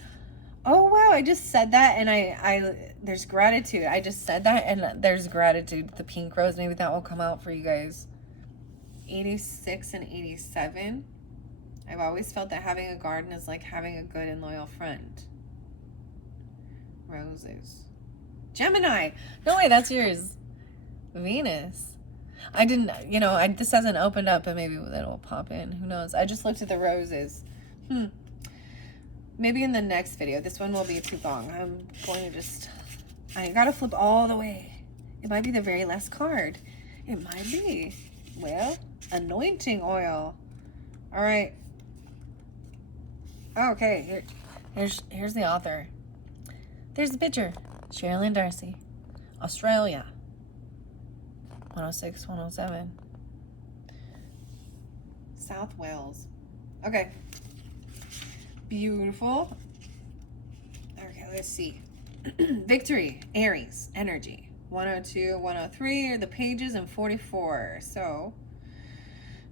Oh, wow. I just said that, and I there's gratitude. I just said that, and there's gratitude. The pink rose, maybe that will come out for you guys. 86 and 87. I've always felt that having a garden is like having a good and loyal friend. Roses. Gemini. No way, that's yours. Venus. I didn't, you know, this hasn't opened up, but maybe that'll pop in. Who knows? I just looked at the roses. Maybe in the next video. This one will be too long. I'm going to just, I gotta flip all the way. It might be the very last card. It might be. Well, anointing oil. All right. Okay, here's the author. There's the picture. Sherilyn Darcy, Australia. 106, 107. South Wales. Okay. Beautiful. Okay, let's see. Victory, Aries, energy. 102, 103 are the pages, and 44. So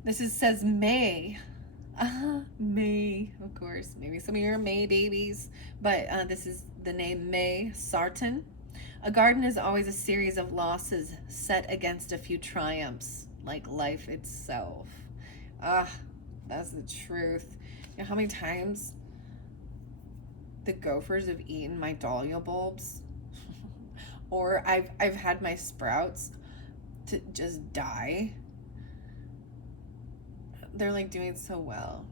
this says May. May, of course. Maybe some of you are May babies, but this is the name May Sarton. A garden is always a series of losses set against a few triumphs, like life itself. That's the truth. You know how many times the gophers have eaten my dahlia bulbs? Or I've had my sprouts to just die. They're like doing so well.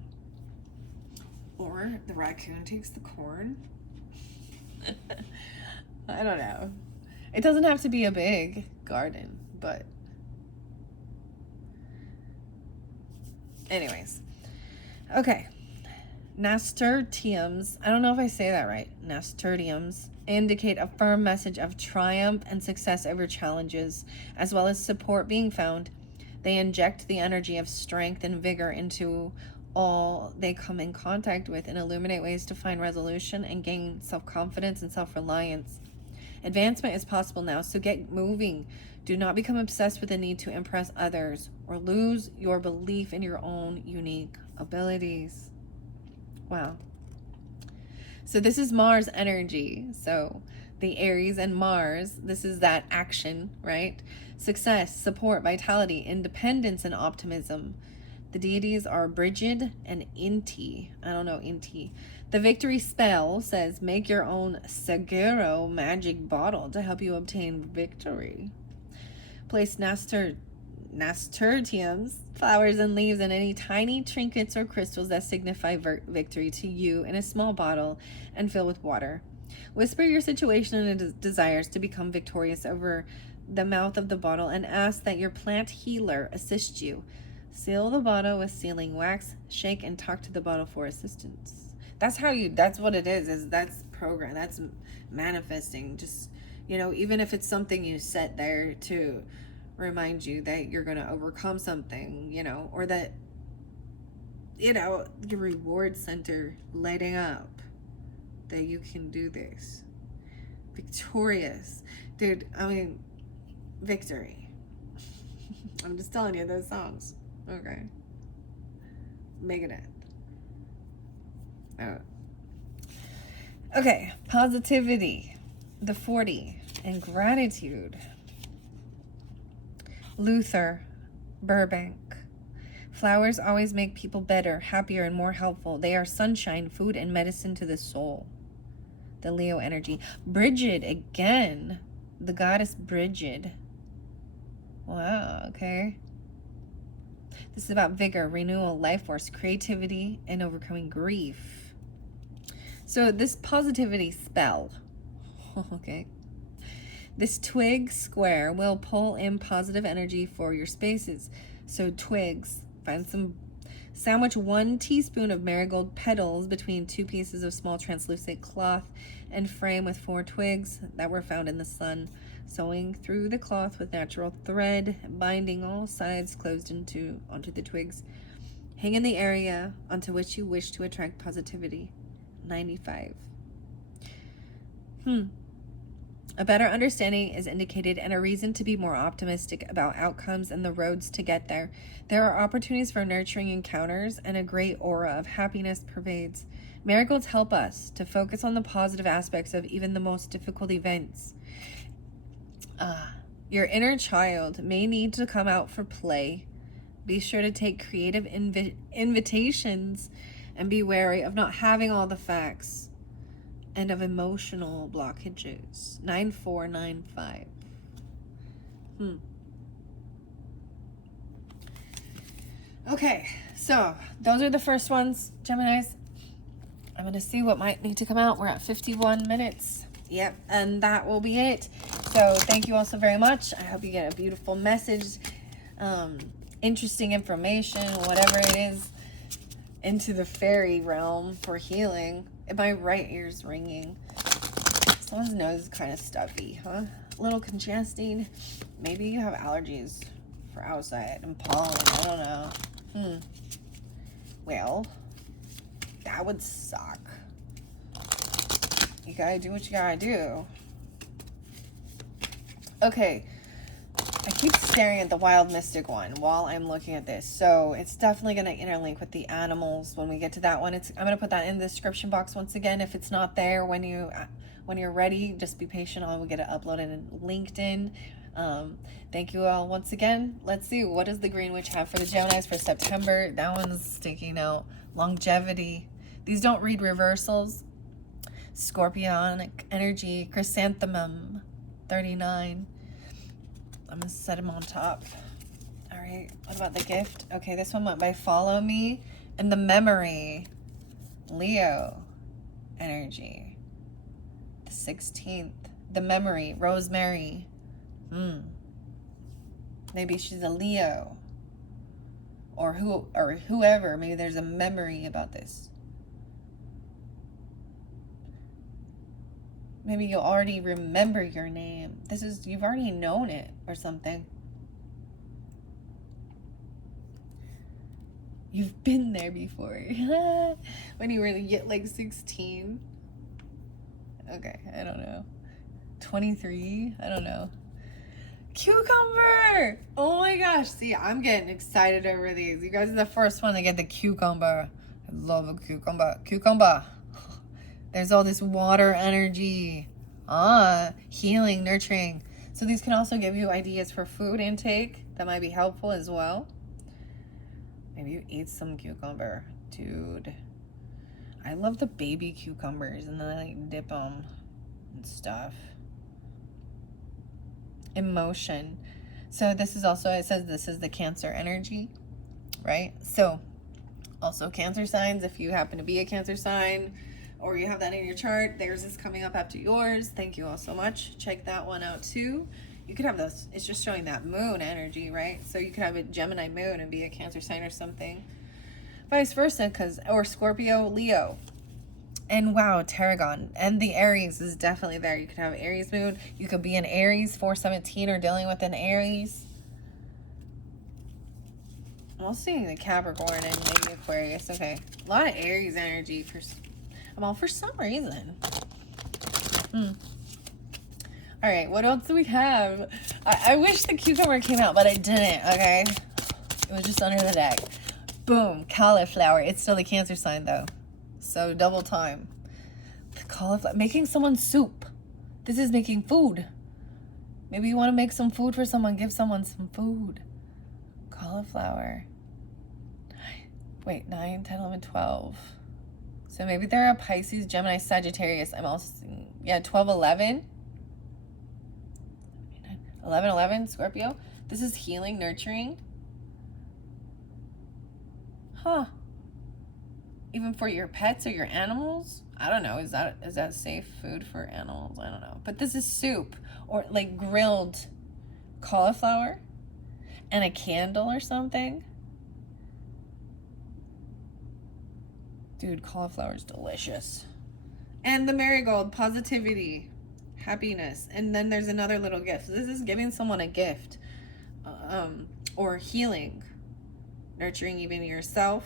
Or the raccoon takes the corn. I don't know. It doesn't have to be a big garden, but anyways. Okay. Nasturtiums, I don't know if I say that right. Nasturtiums indicate a firm message of triumph and success over challenges, as well as support being found. They inject the energy of strength and vigor into all they come in contact with and illuminate ways to find resolution and gain self-confidence and self-reliance. Advancement is possible now, so get moving. Do not become obsessed with the need to impress others or lose your belief in your own unique abilities. Wow. So this is Mars energy. So the Aries and Mars, this is that action, right? Success, support, vitality, independence, and optimism. The deities are Brigid and Inti. I don't know, Inti. The victory spell says, make your own Seguro magic bottle to help you obtain victory. Place nasturtiums, flowers, and leaves, and any tiny trinkets or crystals that signify victory to you in a small bottle and fill with water. Whisper your situation and desires to become victorious over the mouth of the bottle and ask that your plant healer assist you. Seal the bottle with sealing wax, shake, and talk to the bottle for assistance. That's what it is that's program. That's manifesting. Just, you know, even if it's something you set there to remind you that you're going to overcome something, you know, or that, you know, your reward center lighting up, that you can do this. Victorious. Dude, I mean, victory. I'm just telling you those songs. Okay. Megadeth. Oh. Okay, positivity, the 40, and gratitude. Luther, Burbank. Flowers always make people better, happier, and more helpful. They are sunshine, food, and medicine to the soul. The Leo energy. Bridget, again. The goddess Bridget. Wow, okay. This is about vigor, renewal, life force, creativity, and overcoming grief. So this positivity spell, okay. This twig square will pull in positive energy for your spaces. So twigs, sandwich 1 teaspoon of marigold petals between 2 pieces of small translucent cloth and frame with 4 twigs that were found in the sun. Sewing through the cloth with natural thread, binding all sides closed onto the twigs. Hang in the area onto which you wish to attract positivity. 95. A better understanding is indicated and a reason to be more optimistic about outcomes and the roads to get there. There are opportunities for nurturing encounters, and a great aura of happiness pervades. Marigolds help us to focus on the positive aspects of even the most difficult events. Your inner child may need to come out for play. Be sure to take creative invitations and be wary of not having all the facts and of emotional blockages. 9495. Okay, so those are the first ones, Geminis. I'm going to see what might need to come out. We're at 51 minutes. Yep, and that will be it. So thank you all so very much. I hope you get a beautiful message, interesting information, whatever it is, into the fairy realm for healing. My right ear's ringing. Someone's nose is kind of stuffy, huh? A little congesting. Maybe you have allergies for outside and pollen. I don't know. Well, that would suck. You gotta do what you gotta do. Okay. I keep staring at the Wild Mystic one while I'm looking at this. So it's definitely going to interlink with the animals when we get to that one. I'm going to put that in the description box once again. If it's not there when you're ready, just be patient. I'll get it uploaded and linked in. Thank you all once again. Let's see, what does the Green Witch have for the Geminis for September? That one's sticking out. Longevity. These don't read reversals. Scorpionic energy. Chrysanthemum. 39. I'm going to set him on top. All right. What about the gift? Okay, this one went by Follow Me. And the memory. Leo energy. The 16th. The memory. Rosemary. Maybe she's a Leo. Or whoever. Maybe there's a memory about this. Maybe you'll already remember your name. You've already known it or something. You've been there before. When you were like 16. Okay, I don't know. 23? I don't know. Cucumber! Oh my gosh. See, I'm getting excited over these. You guys are the first one to get the cucumber. I love a cucumber. Cucumber. There's all this water energy. Healing, nurturing. So these can also give you ideas for food intake that might be helpful as well. Maybe you eat some cucumber. Dude, I love the baby cucumbers, and then I like dip them and stuff. Emotion. So this is also, it says this is the Cancer energy, right? So also Cancer signs, if you happen to be a Cancer sign, or you have that in your chart, theirs is coming up after yours. Thank you all so much. Check that one out too. You could have those, it's just showing that moon energy, right? So you could have a Gemini moon and be a Cancer sign or something. Vice versa, or Scorpio, Leo. And wow, Tarragon. And the Aries is definitely there. You could have Aries moon. You could be an Aries 417 or dealing with an Aries. I'm also seeing the Capricorn and maybe Aquarius. Okay. A lot of Aries energy for some reason. All right, what else do we have? I wish the cucumber came out, but it didn't, okay? It was just under the deck. Boom, cauliflower. It's still the Cancer sign, though. So double time. The cauliflower. Making someone soup. This is making food. Maybe you want to make some food for someone. Give someone some food. Cauliflower. Wait, 9, 10, 11, 12. So maybe they're a Pisces, Gemini, Sagittarius. I'm also seeing, yeah, 12, 11. 11, 11, Scorpio. This is healing, nurturing. Huh. Even for your pets or your animals? I don't know. Is that safe food for animals? I don't know. But this is soup or like grilled cauliflower and a candle or something. Dude, cauliflower is delicious. And the marigold, positivity, happiness. And then there's another little gift. So this is giving someone a gift. Or healing. Nurturing even yourself.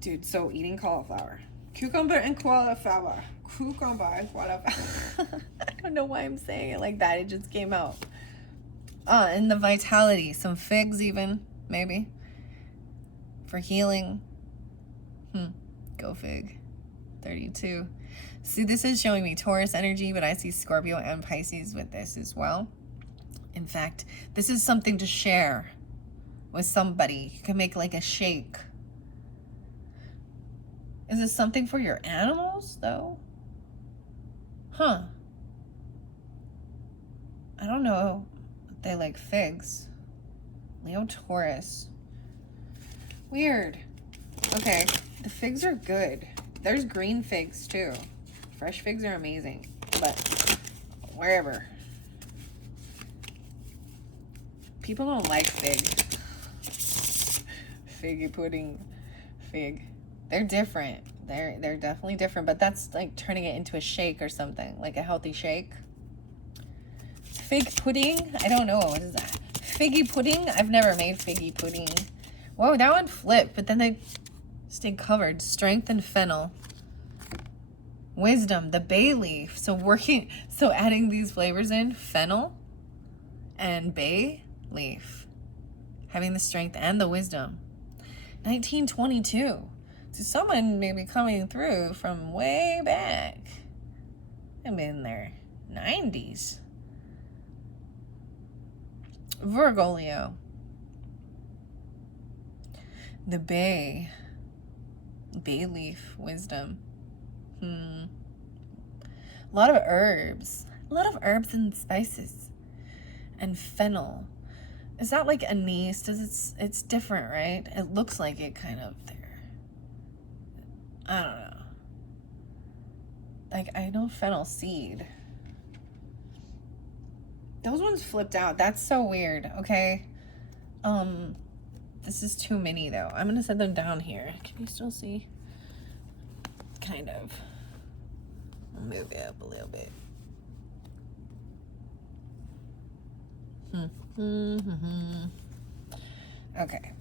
Dude, so eating cauliflower. Cucumber and cauliflower. Cucumber and cauliflower. I don't know why I'm saying it like that. It just came out. And the vitality. Some figs even, maybe. For healing. Go fig. 32. See, this is showing me Taurus energy, but I see Scorpio and Pisces with this as well. In fact, this is something to share with somebody. You can make like a shake. Is this something for your animals, though? Huh. I don't know if they like figs. Leo, Taurus. Weird. Okay, the figs are good. There's green figs, too. Fresh figs are amazing. But wherever. People don't like fig. Figgy pudding. Fig. They're different. They're definitely different. But that's like turning it into a shake or something. Like a healthy shake. Fig pudding? I don't know. What is that? Figgy pudding? I've never made figgy pudding. Whoa, that one flipped. But then they stay covered. Strength and fennel. Wisdom. The bay leaf. So adding these flavors in. Fennel and bay leaf. Having the strength and the wisdom. 1922. So someone may be coming through from way back. I'm in their 90s. Virgo, Leo. The bay leaf, wisdom. A lot of herbs. A lot of herbs and spices. And fennel. Is that like anise? It's different, right? It looks like it kind of there. I don't know. Like, I know fennel seed. Those ones flipped out. That's so weird, okay? This is too many, though. I'm going to set them down here. Can you still see? Kind of. I'll move it up a little bit. Okay.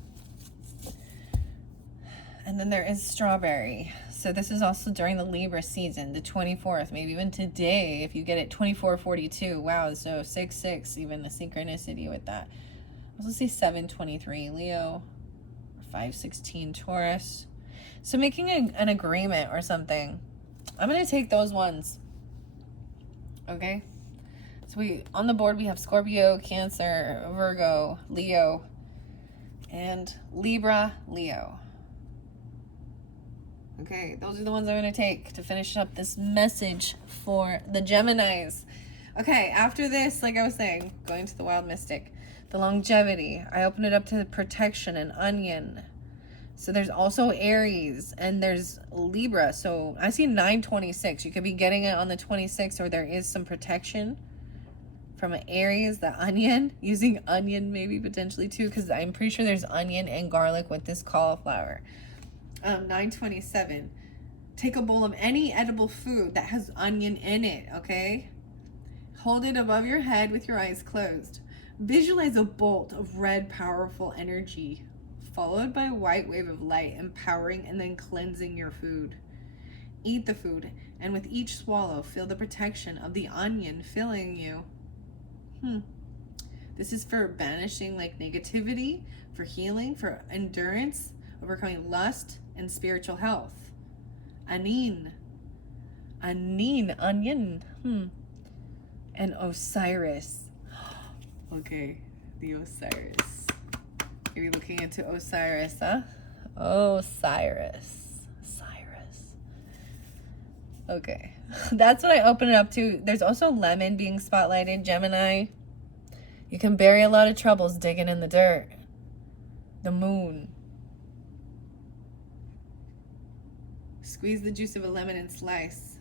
And then there is strawberry. So this is also during the Libra season, the 24th, maybe even today, if you get it 2442. Wow, so 6/6, even a synchronicity with that. I also see 7/23 Leo, 5/16 Taurus. So making an agreement or something. I'm going to take those ones. Okay? So on the board we have Scorpio, Cancer, Virgo, Leo, and Libra, Leo. Okay, those are the ones I'm going to take to finish up this message for the Geminis. Okay, after this, like I was saying, going to the Wild Mystic, the longevity, I open it up to protection and onion. So there's also Aries and there's Libra. So I see 9/26. You could be getting it on the 26th, or there is some protection from an Aries, the onion, using onion maybe potentially too, because I'm pretty sure there's onion and garlic with this cauliflower. 9/27. Take a bowl of any edible food that has onion in it, okay? Hold it above your head with your eyes closed. Visualize a bolt of red, powerful energy, followed by a white wave of light, empowering and then cleansing your food. Eat the food, and with each swallow, feel the protection of the onion filling you. This is for banishing like negativity, for healing, for endurance, overcoming lust, and spiritual health. Anin, onion. And Osiris. Okay, the Osiris. Maybe looking into Osiris, huh? Osiris. Okay, that's what I open it up to. There's also lemon being spotlighted, Gemini. You can bury a lot of troubles digging in the dirt. The moon. Squeeze the juice of a lemon and slice.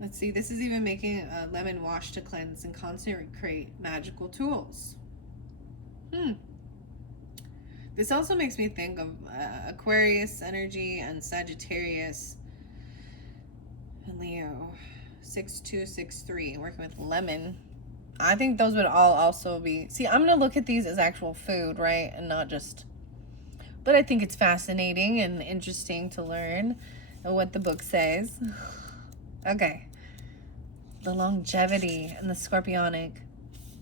Let's see, this is even making a lemon wash to cleanse and consecrate magical tools. This also makes me think of Aquarius energy and Sagittarius and Leo. 6263, working with lemon. I think those would all also be... See, I'm going to look at these as actual food, right? And not just... But I think it's fascinating and interesting to learn what the book says. Okay. The longevity and the scorpionic.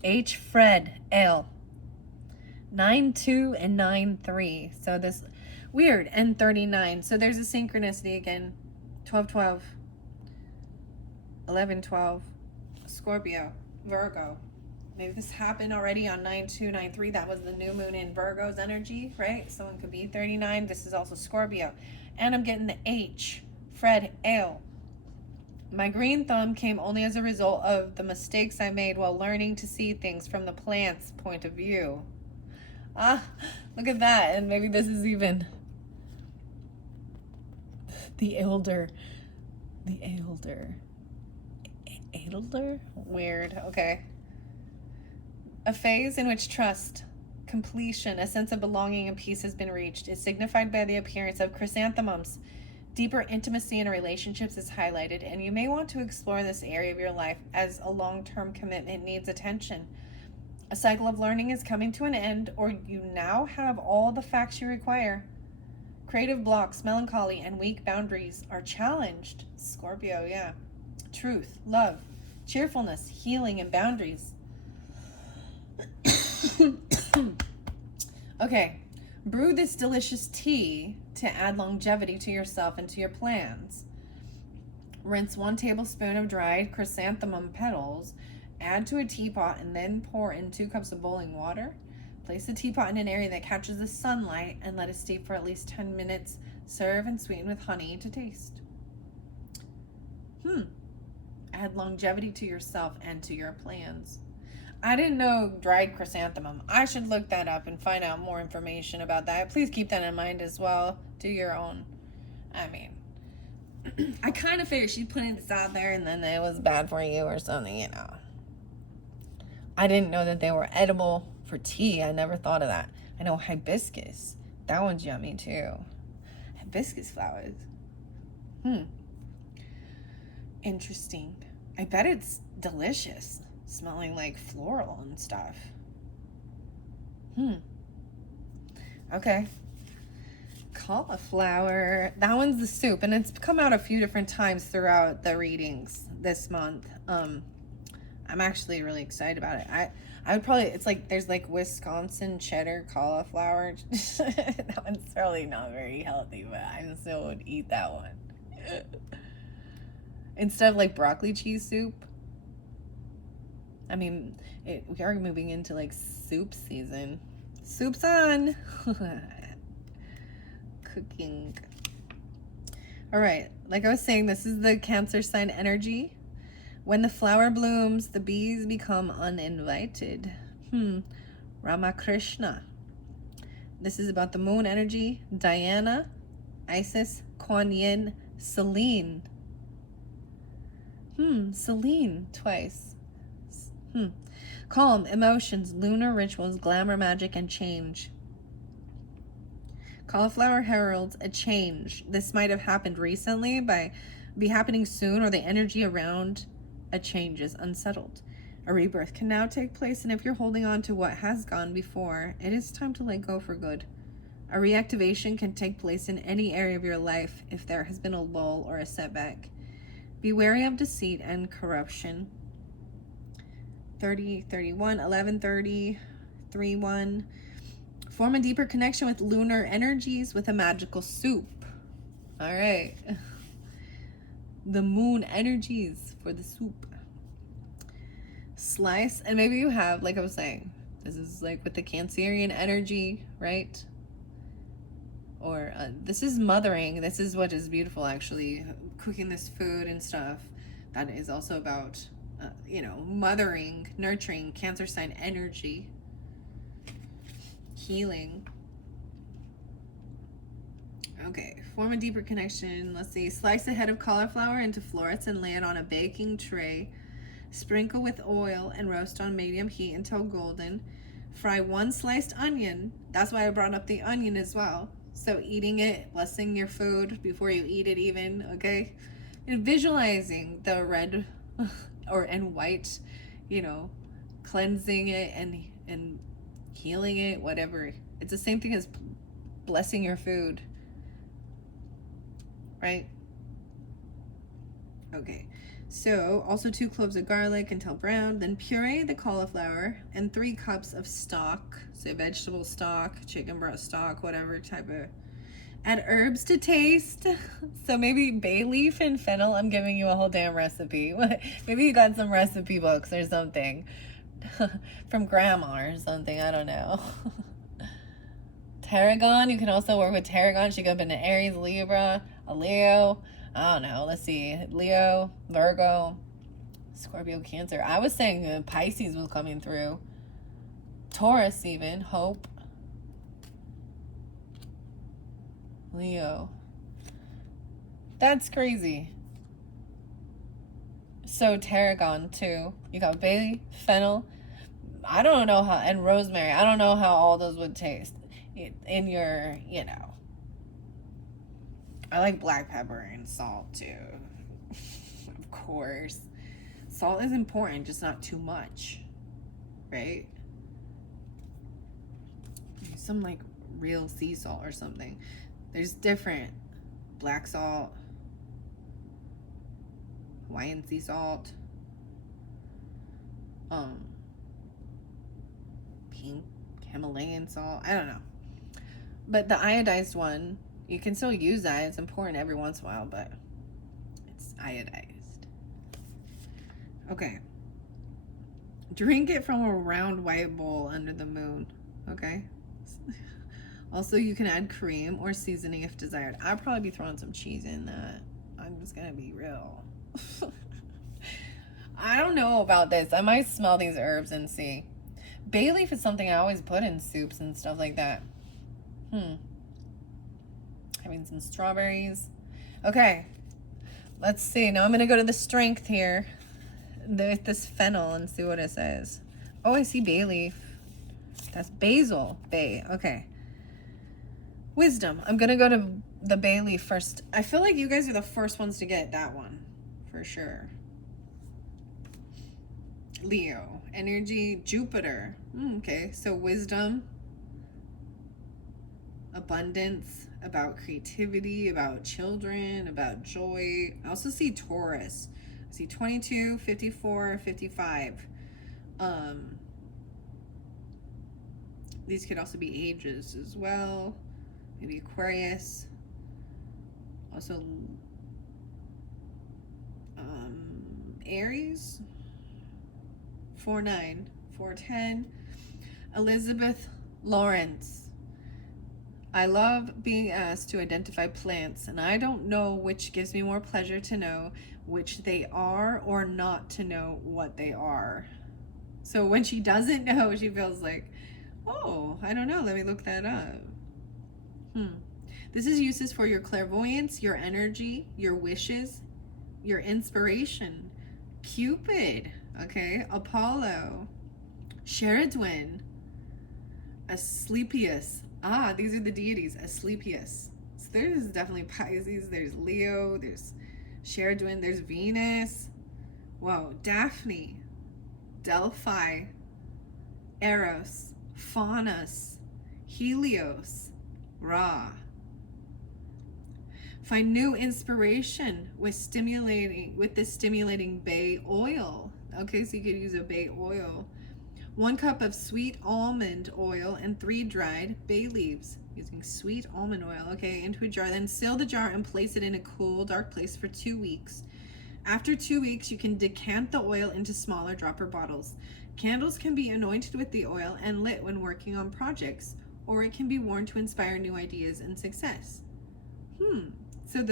H. Fred L. 9-2 and 9-3. So this... Weird. And 39. So there's a synchronicity again. 12-12. 11-12. Scorpio. Virgo. Maybe this happened already on 9-2, 9-3. That was the new moon in Virgo's energy, right? Someone could be 39. This is also Scorpio. And I'm getting the H. Fred Ale. My green thumb came only as a result of the mistakes I made while learning to see things from the plant's point of view. Ah, look at that. And maybe this is even the elder. The elder. Elder? Weird. Okay. A phase in which trust, completion, a sense of belonging and peace has been reached is signified by the appearance of chrysanthemums. Deeper intimacy in relationships is highlighted, and you may want to explore this area of your life as a long-term commitment needs attention. A cycle of learning is coming to an end, or you now have all the facts you require. Creative blocks, melancholy, and weak boundaries are challenged. Scorpio, yeah. Truth, love, cheerfulness, healing, and boundaries. Okay, brew this delicious tea to add longevity to yourself and to your plans. Rinse 1 tablespoon of dried chrysanthemum petals, add to a teapot, and then pour in 2 cups of boiling water. Place the teapot in an area that catches the sunlight and let it steep for at least 10 minutes. Serve and sweeten with honey to taste. Add longevity to yourself and to your plans. I didn't know dried chrysanthemum. I should look that up and find out more information about that. Please keep that in mind as well. Do your own. I mean, I kind of figured she'd putting this out there and then it was bad for you or something, you know. I didn't know that they were edible for tea. I never thought of that. I know hibiscus. That one's yummy too. Hibiscus flowers. Interesting. I bet it's delicious. Smelling like floral and stuff. Okay. Cauliflower. That one's the soup, and it's come out a few different times throughout the readings this month. I'm actually really excited about it. I would probably, it's like, there's like Wisconsin cheddar cauliflower. That one's probably not very healthy, but I still would eat that one. Instead of like broccoli cheese soup. I mean, we are moving into like soup season. Soup's on. Cooking. All right. Like I was saying, this is the Cancer sign energy. When the flower blooms, the bees become uninvited. Ramakrishna. This is about the moon energy. Diana, Isis, Kuan Yin, Selene. Selene twice. Calm, emotions, lunar rituals, glamour, magic, and change. Cauliflower heralds a change. This might have happened recently, be happening soon, or the energy around a change is unsettled. A rebirth can now take place, and if you're holding on to what has gone before, it is time to let go for good. A reactivation can take place in any area of your life if there has been a lull or a setback. Be wary of deceit and corruption. 30:31, 11:30, 3:1. Form a deeper connection with lunar energies with a magical soup. All right. The moon energies for the soup. Slice, and maybe you have, like I was saying, this is like with the Cancerian energy, right? Or this is mothering. This is what is beautiful, actually. Cooking this food and stuff. That is also about, mothering, nurturing, Cancer sign energy. Healing. Okay, form a deeper connection. Let's see. Slice a head of cauliflower into florets and lay it on a baking tray. Sprinkle with oil and roast on medium heat until golden. Fry 1 sliced onion. That's why I brought up the onion as well. So eating it, blessing your food before you eat it even, okay? And visualizing the red and white, cleansing it and healing it, whatever. It's the same thing as blessing your food, right? Okay, so also 2 cloves of garlic until brown. Then puree the cauliflower and 3 cups of stock, so vegetable stock, chicken broth stock, whatever type of. Add herbs to taste. So maybe bay leaf and fennel. I'm giving you a whole damn recipe. Maybe you got some recipe books or something from grandma or something. I don't know. Tarragon. You can also work with tarragon. She could have been an Aries, Libra, a Leo. I don't know. Let's see. Leo, Virgo, Scorpio, Cancer. I was saying Pisces was coming through. Taurus even. Hope. Leo. That's crazy. So tarragon too. You got bay, fennel. I don't know how, and rosemary. I don't know how all those would taste in your, I like black pepper and salt too. Of course. Salt is important, just not too much. Right? Some like real sea salt or something. There's different black salt, Hawaiian sea salt, pink Himalayan salt. I don't know. But the iodized one, you can still use that. It's important every once in a while, but it's iodized. Okay. Drink it from a round white bowl under the moon. Okay. Also, you can add cream or seasoning if desired. I'd probably be throwing some cheese in that. I'm just gonna be real. I don't know about this. I might smell these herbs and see. Bay leaf is something I always put in soups and stuff like that. Having some strawberries. Okay. Let's see. Now I'm gonna go to the strength here with this fennel and see what it says. Oh, I see bay leaf. That's basil. Bay. Okay. Wisdom. I'm gonna go to the bay leaf first. I feel like you guys are the first ones to get that one, for sure. Leo. Energy. Jupiter. Okay, so wisdom. Abundance. About creativity. About children. About joy. I also see Taurus. I see 22, 54, 55. These could also be ages as well. Maybe Aquarius. Also, Aries. 49, 410. Elizabeth Lawrence. I love being asked to identify plants, and I don't know which gives me more pleasure to know which they are or not to know what they are. So when she doesn't know, she feels like, oh, I don't know, let me look that up. This is uses for your clairvoyance, your energy, your wishes, your inspiration. Cupid, okay? Apollo, Sheridwin, Asclepius. Ah, these are the deities, Asclepius. So there's definitely Pisces, there's Leo, there's Sheridwin, there's Venus. Whoa, Daphne. Delphi, Eros, Faunus, Helios, Ra. Find new inspiration with the stimulating bay oil. Okay, so you could use a bay oil. 1 cup of sweet almond oil and 3 dried bay leaves. Using sweet almond oil, okay, into a jar. Then seal the jar and place it in a cool, dark place for 2 weeks. After 2 weeks, you can decant the oil into smaller dropper bottles. Candles can be anointed with the oil and lit when working on projects, or it can be worn to inspire new ideas and success. So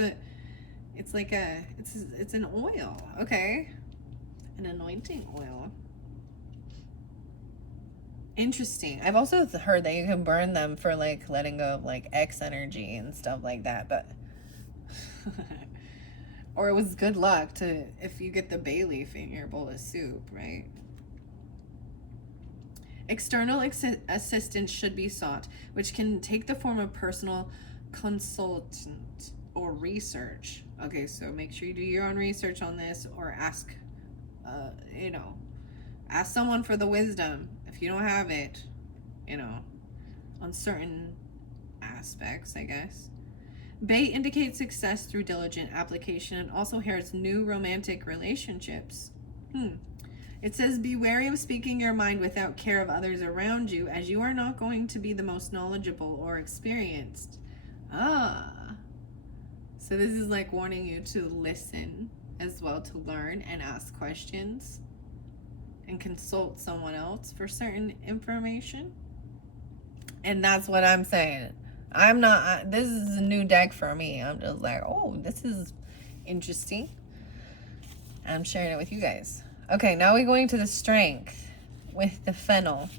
it's like it's an oil, okay? An anointing oil. Interesting. I've also heard that you can burn them for like letting go of like X energy and stuff like that, but or it was good luck to if you get the bay leaf in your bowl of soup, right? External assistance should be sought, which can take the form of personal consultant or research. Okay, so make sure you do your own research on this, or ask ask someone for the wisdom if you don't have it, on certain aspects, I guess. Bay indicates success through diligent application and also heralds new romantic relationships. It says, be wary of speaking your mind without care of others around you, as you are not going to be the most knowledgeable or experienced. So this is like warning you to listen as well, to learn and ask questions and consult someone else for certain information. And that's what I'm saying. This is a new deck for me. I'm just like, oh, this is interesting. I'm sharing it with you guys. Okay, now we're going to the strength with the fennel.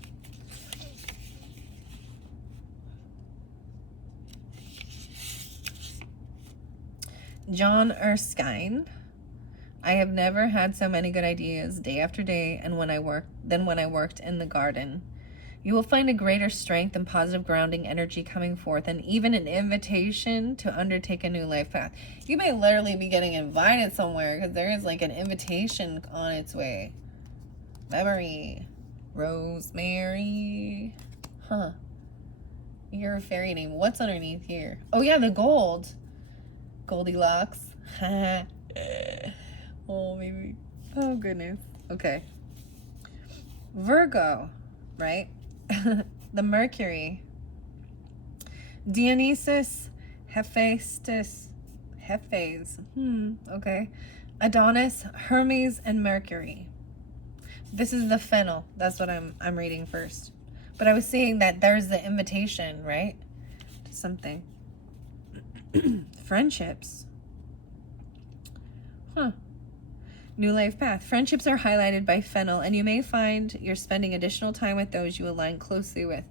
John Erskine. I have never had so many good ideas day after day than when I worked in the garden. You will find a greater strength and positive grounding energy coming forth, and even an invitation to undertake a new life path. You may literally be getting invited somewhere because there is like an invitation on its way. Memory. Rosemary. Your fairy name. What's underneath here? Oh yeah, the gold. Goldilocks. Oh, baby. Oh, goodness. Okay. Virgo, right? The Mercury. Dionysus, Hephaestus, okay. Adonis, Hermes, and Mercury. This is the fennel. That's what I'm reading first. But I was seeing that there's the invitation, right? To something. Friendships. New life path. Friendships are highlighted by fennel, and you may find you're spending additional time with those you align closely with.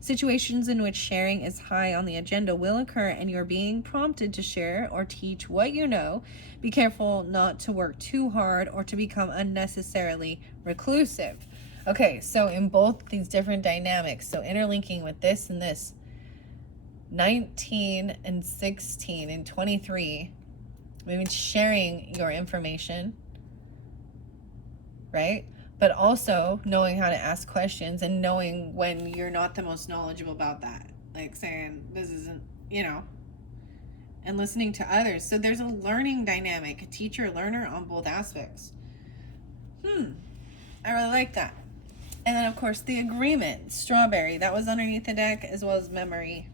Situations in which sharing is high on the agenda will occur, and you're being prompted to share or teach what you know. Be careful not to work too hard or to become unnecessarily reclusive. Okay, so in both these different dynamics, so interlinking with this and this, 19 and 16 and 23, maybe sharing your information, right? But also knowing how to ask questions and knowing when you're not the most knowledgeable about that. Like saying, this isn't, and listening to others. So there's a learning dynamic, a teacher-learner on both aspects. I really like that. And then, of course, the agreement, strawberry. That was underneath the deck, as well as memory.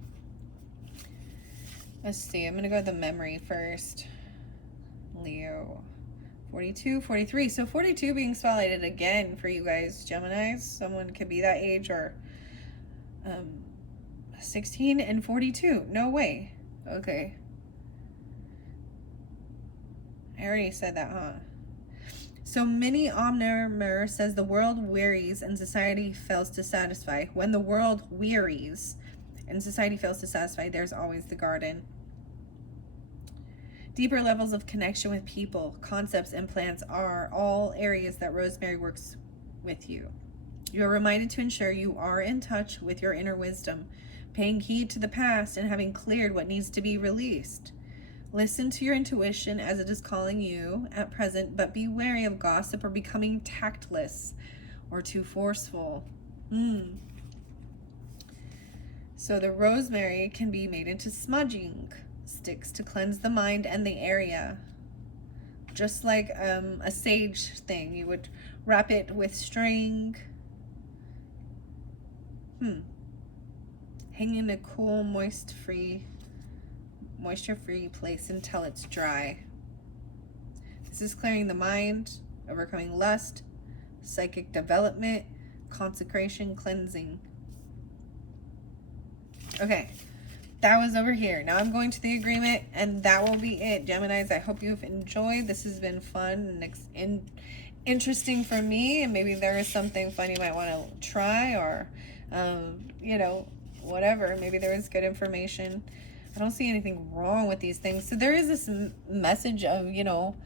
Let's see. I'm going to go with the memory first. Leo. 42, 43. So 42 being spotlighted again for you guys, Geminis. Someone could be that age, or 16 and 42. No way. Okay. I already said that, huh? So Mini Omnimer says the world wearies and society fails to satisfy. When the world wearies and society fails to satisfy, there's always the garden. Deeper levels of connection with people, concepts, and plants are all areas that Rosemary works with you. You are reminded to ensure you are in touch with your inner wisdom, paying heed to the past and having cleared what needs to be released. Listen to your intuition as it is calling you at present, but be wary of gossip or becoming tactless or too forceful. So the rosemary can be made into smudging sticks to cleanse the mind and the area. Just like a sage thing, you would wrap it with string. Hang in a cool, moisture-free place until it's dry. This is clearing the mind, overcoming lust, psychic development, consecration, cleansing. Okay, that was over here. Now I'm going to the agreement, and that will be it, Geminis. I hope you've enjoyed. This has been fun and interesting for me, and maybe there is something fun you might want to try, or you know, whatever. Maybe there is good information. I don't see anything wrong with these things. So there is this message of, you know,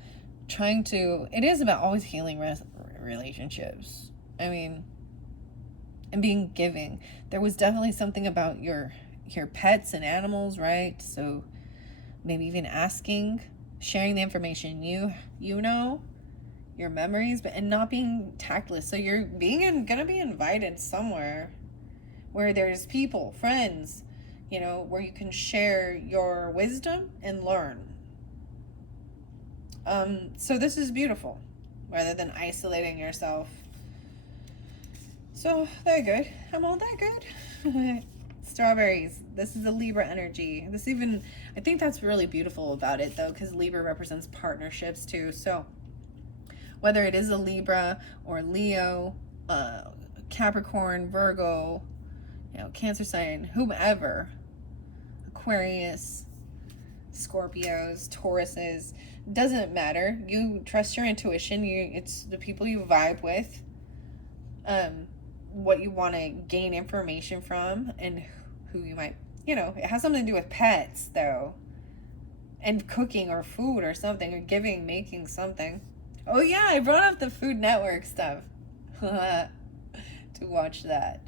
it is about always healing relationships. I mean, and being giving. There was definitely something about your pets and animals, right? So maybe even asking, sharing the information you know, your memories, and not being tactless. So you're gonna be invited somewhere where there's people, friends, you know, where you can share your wisdom and learn. So this is beautiful, rather than isolating yourself. So they're good. I'm all that good. Strawberries. This is a Libra energy. I think that's really beautiful about it, though, because Libra represents partnerships too. So whether it is a Libra or Leo, Capricorn, Virgo, you know, Cancer sign, whomever, Aquarius, Scorpios, Tauruses, doesn't matter. You trust your intuition. It's the people you vibe with, what you want to gain information from, and who you might, you know, it has something to do with pets, though, and cooking or food or something, or giving, making something. Oh yeah, I brought up the Food Network stuff to watch that.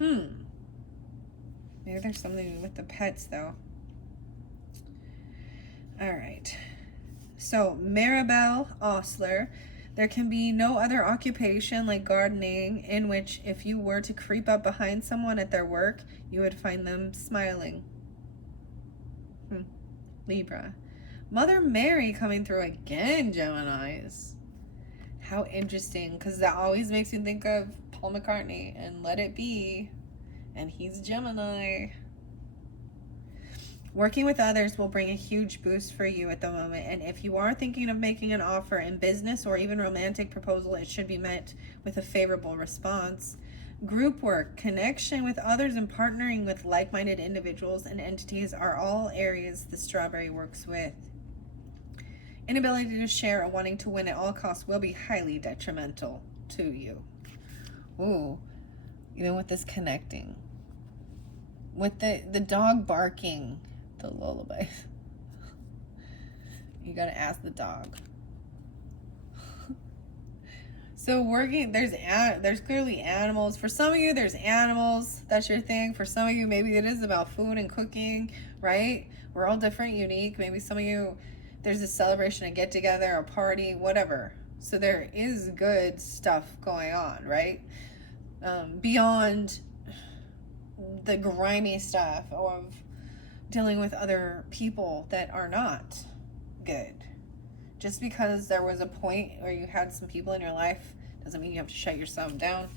Maybe there's something with the pets, though. All right. So, Maribel Osler. There can be no other occupation like gardening in which if you were to creep up behind someone at their work, you would find them smiling. Libra. Mother Mary coming through again, Geminis. How interesting, because that always makes you think of Paul McCartney and Let It Be, and he's Gemini. Working with others will bring a huge boost for you at the moment, and if you are thinking of making an offer in business or even romantic proposal, it should be met with a favorable response. Group work, connection with others, and partnering with like-minded individuals and entities are all areas the strawberry works with. Inability to share or wanting to win at all costs will be highly detrimental to you. Ooh, even with this connecting. With the dog barking, the lullaby. You gotta ask the dog. So there's clearly animals. For some of you, there's animals. That's your thing. For some of you, maybe it is about food and cooking, right? We're all different, unique. Maybe some of you, there's a celebration, a get together, a party, whatever. So there is good stuff going on, right? Beyond the grimy stuff of dealing with other people that are not good. Just because there was a point where you had some people in your life doesn't mean you have to shut yourself down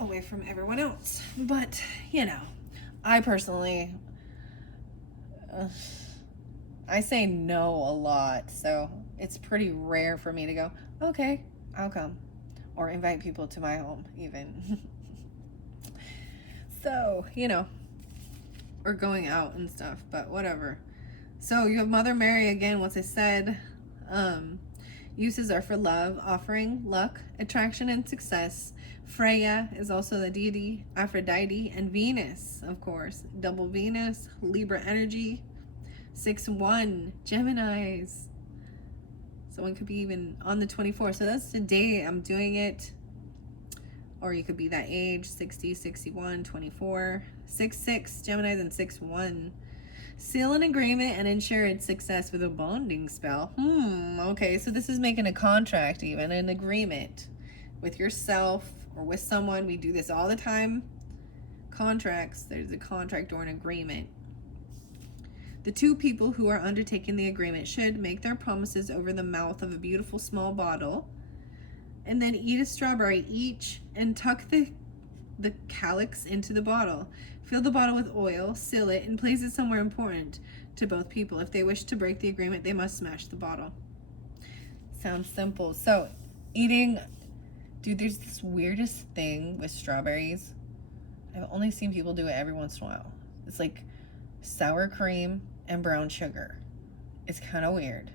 away from everyone else. But, you know, I personally, I say no a lot, so it's pretty rare for me to go, okay, I'll come, or invite people to my home even. So, you know, or going out and stuff, but whatever. So you have Mother Mary again, once I said. Uses are for love, offering, luck, attraction, and success. Freya is also the deity, Aphrodite, and Venus, of course. Double Venus, Libra energy. 6-1, Geminis. Someone could be even on the 24th. So that's the day I'm doing it. Or you could be that age, 60, 61, 24, 6-6, Geminis, and 6-1. Seal an agreement and ensure its success with a bonding spell. Okay, so this is making a contract, even an agreement with yourself or with someone. We do this all the time. Contracts, there's a contract or an agreement. The two people who are undertaking the agreement should make their promises over the mouth of a beautiful small bottle and then eat a strawberry each and tuck the calyx into the bottle. Fill the bottle with oil, seal it, and place it somewhere important to both people. If they wish to break the agreement, they must smash the bottle. Sounds simple. So, eating, dude, there's this weirdest thing with strawberries. I've only seen people do it every once in a while. It's like sour cream and brown sugar. It's kind of weird.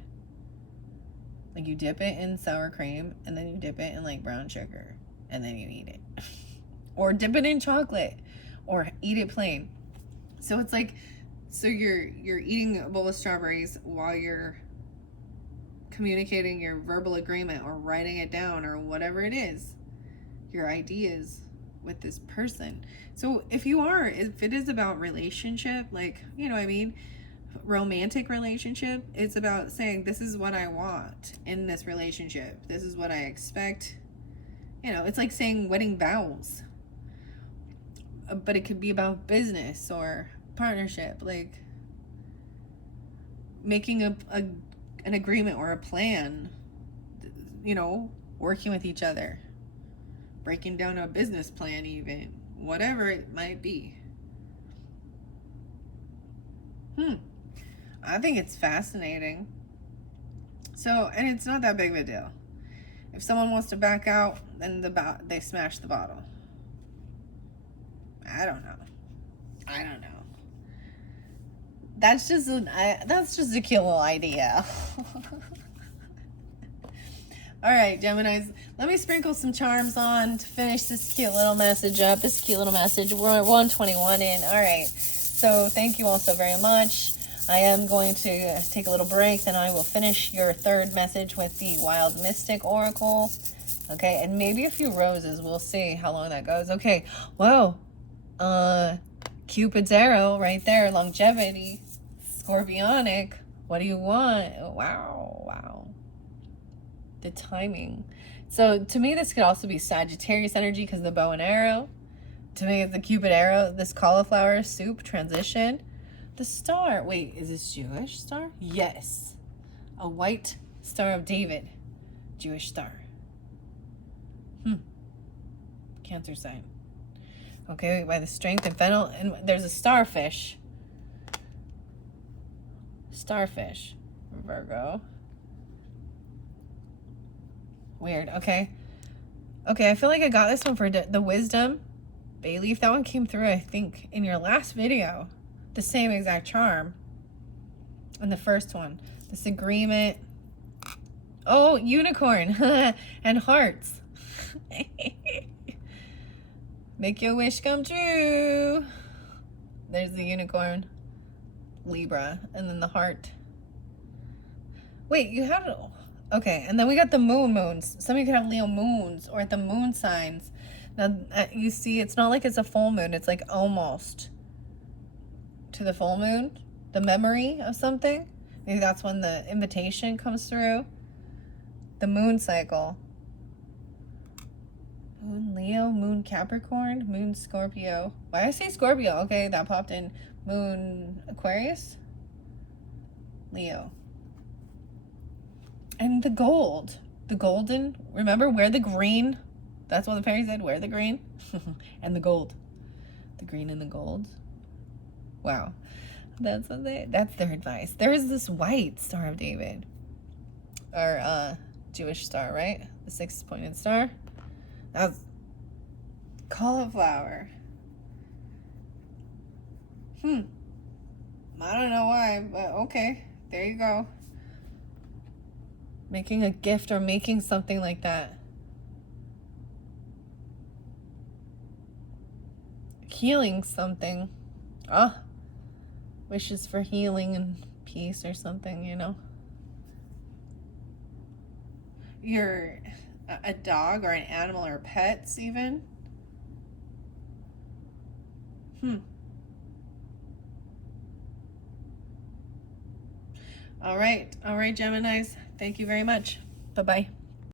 Like you dip it in sour cream and then you dip it in like brown sugar and then you eat it. Or dip it in chocolate or eat it plain. So it's like, so you're eating a bowl of strawberries while you're communicating your verbal agreement or writing it down or whatever it is, your ideas with this person. So if it is about relationship, like, you know what I mean, romantic relationship, it's about saying, this is what I want in this relationship. This is what I expect. You know, it's like saying wedding vows. But it could be about business or partnership, like making an agreement or a plan, you know, working with each other, breaking down a business plan, even whatever it might be. I think it's fascinating. So, and it's not that big of a deal. If someone wants to back out, then they smash the bottle. I don't know. That's just a cute little idea. All right, Geminis, let me sprinkle some charms on to finish this cute little message up. This cute little message. We're at 121 in. All right. So thank you all so very much. I am going to take a little break, then I will finish your third message with the Wild Mystic Oracle. Okay, and maybe a few roses. We'll see how long that goes. Okay. Whoa. Cupid's arrow right there. Longevity. Scorpionic. What do you want? Wow. The timing. So to me, this could also be Sagittarius energy because the bow and arrow. To me, it's the Cupid arrow. This cauliflower soup transition. The star. Wait, is this Jewish star? Yes. A white Star of David. Jewish star. Cancer sign. Okay, by the strength and fennel. And there's a starfish. Virgo. Weird. Okay, I feel like I got this one for the wisdom. Bay leaf. That one came through, I think, in your last video. The same exact charm. And the first one. This agreement. Oh, unicorn. And hearts. Make your wish come true. There's the unicorn. Libra. And then the heart. Wait, you have... Okay, and then we got the moons. Some of you could have Leo moons or the moon signs. Now, you see, it's not like it's a full moon. It's like almost to the full moon. The memory of something. Maybe that's when the invitation comes through. The moon cycle. Moon Leo, moon Capricorn, moon Scorpio. Why I say Scorpio? Okay, that popped in. Moon Aquarius. Leo. And the gold. The golden. Remember, wear the green. That's what the fairy said. Wear the green. And the gold. The green and the gold. Wow. That's their advice. There is this white Star of David. Or Jewish star, right? The 6-pointed star. That's cauliflower. I don't know why, but okay. There you go. Making a gift or making something like that. Healing something. Wishes for healing and peace or something, you know. You're a dog or an animal or pets even. All right, Geminis. Thank you very much. Bye-bye.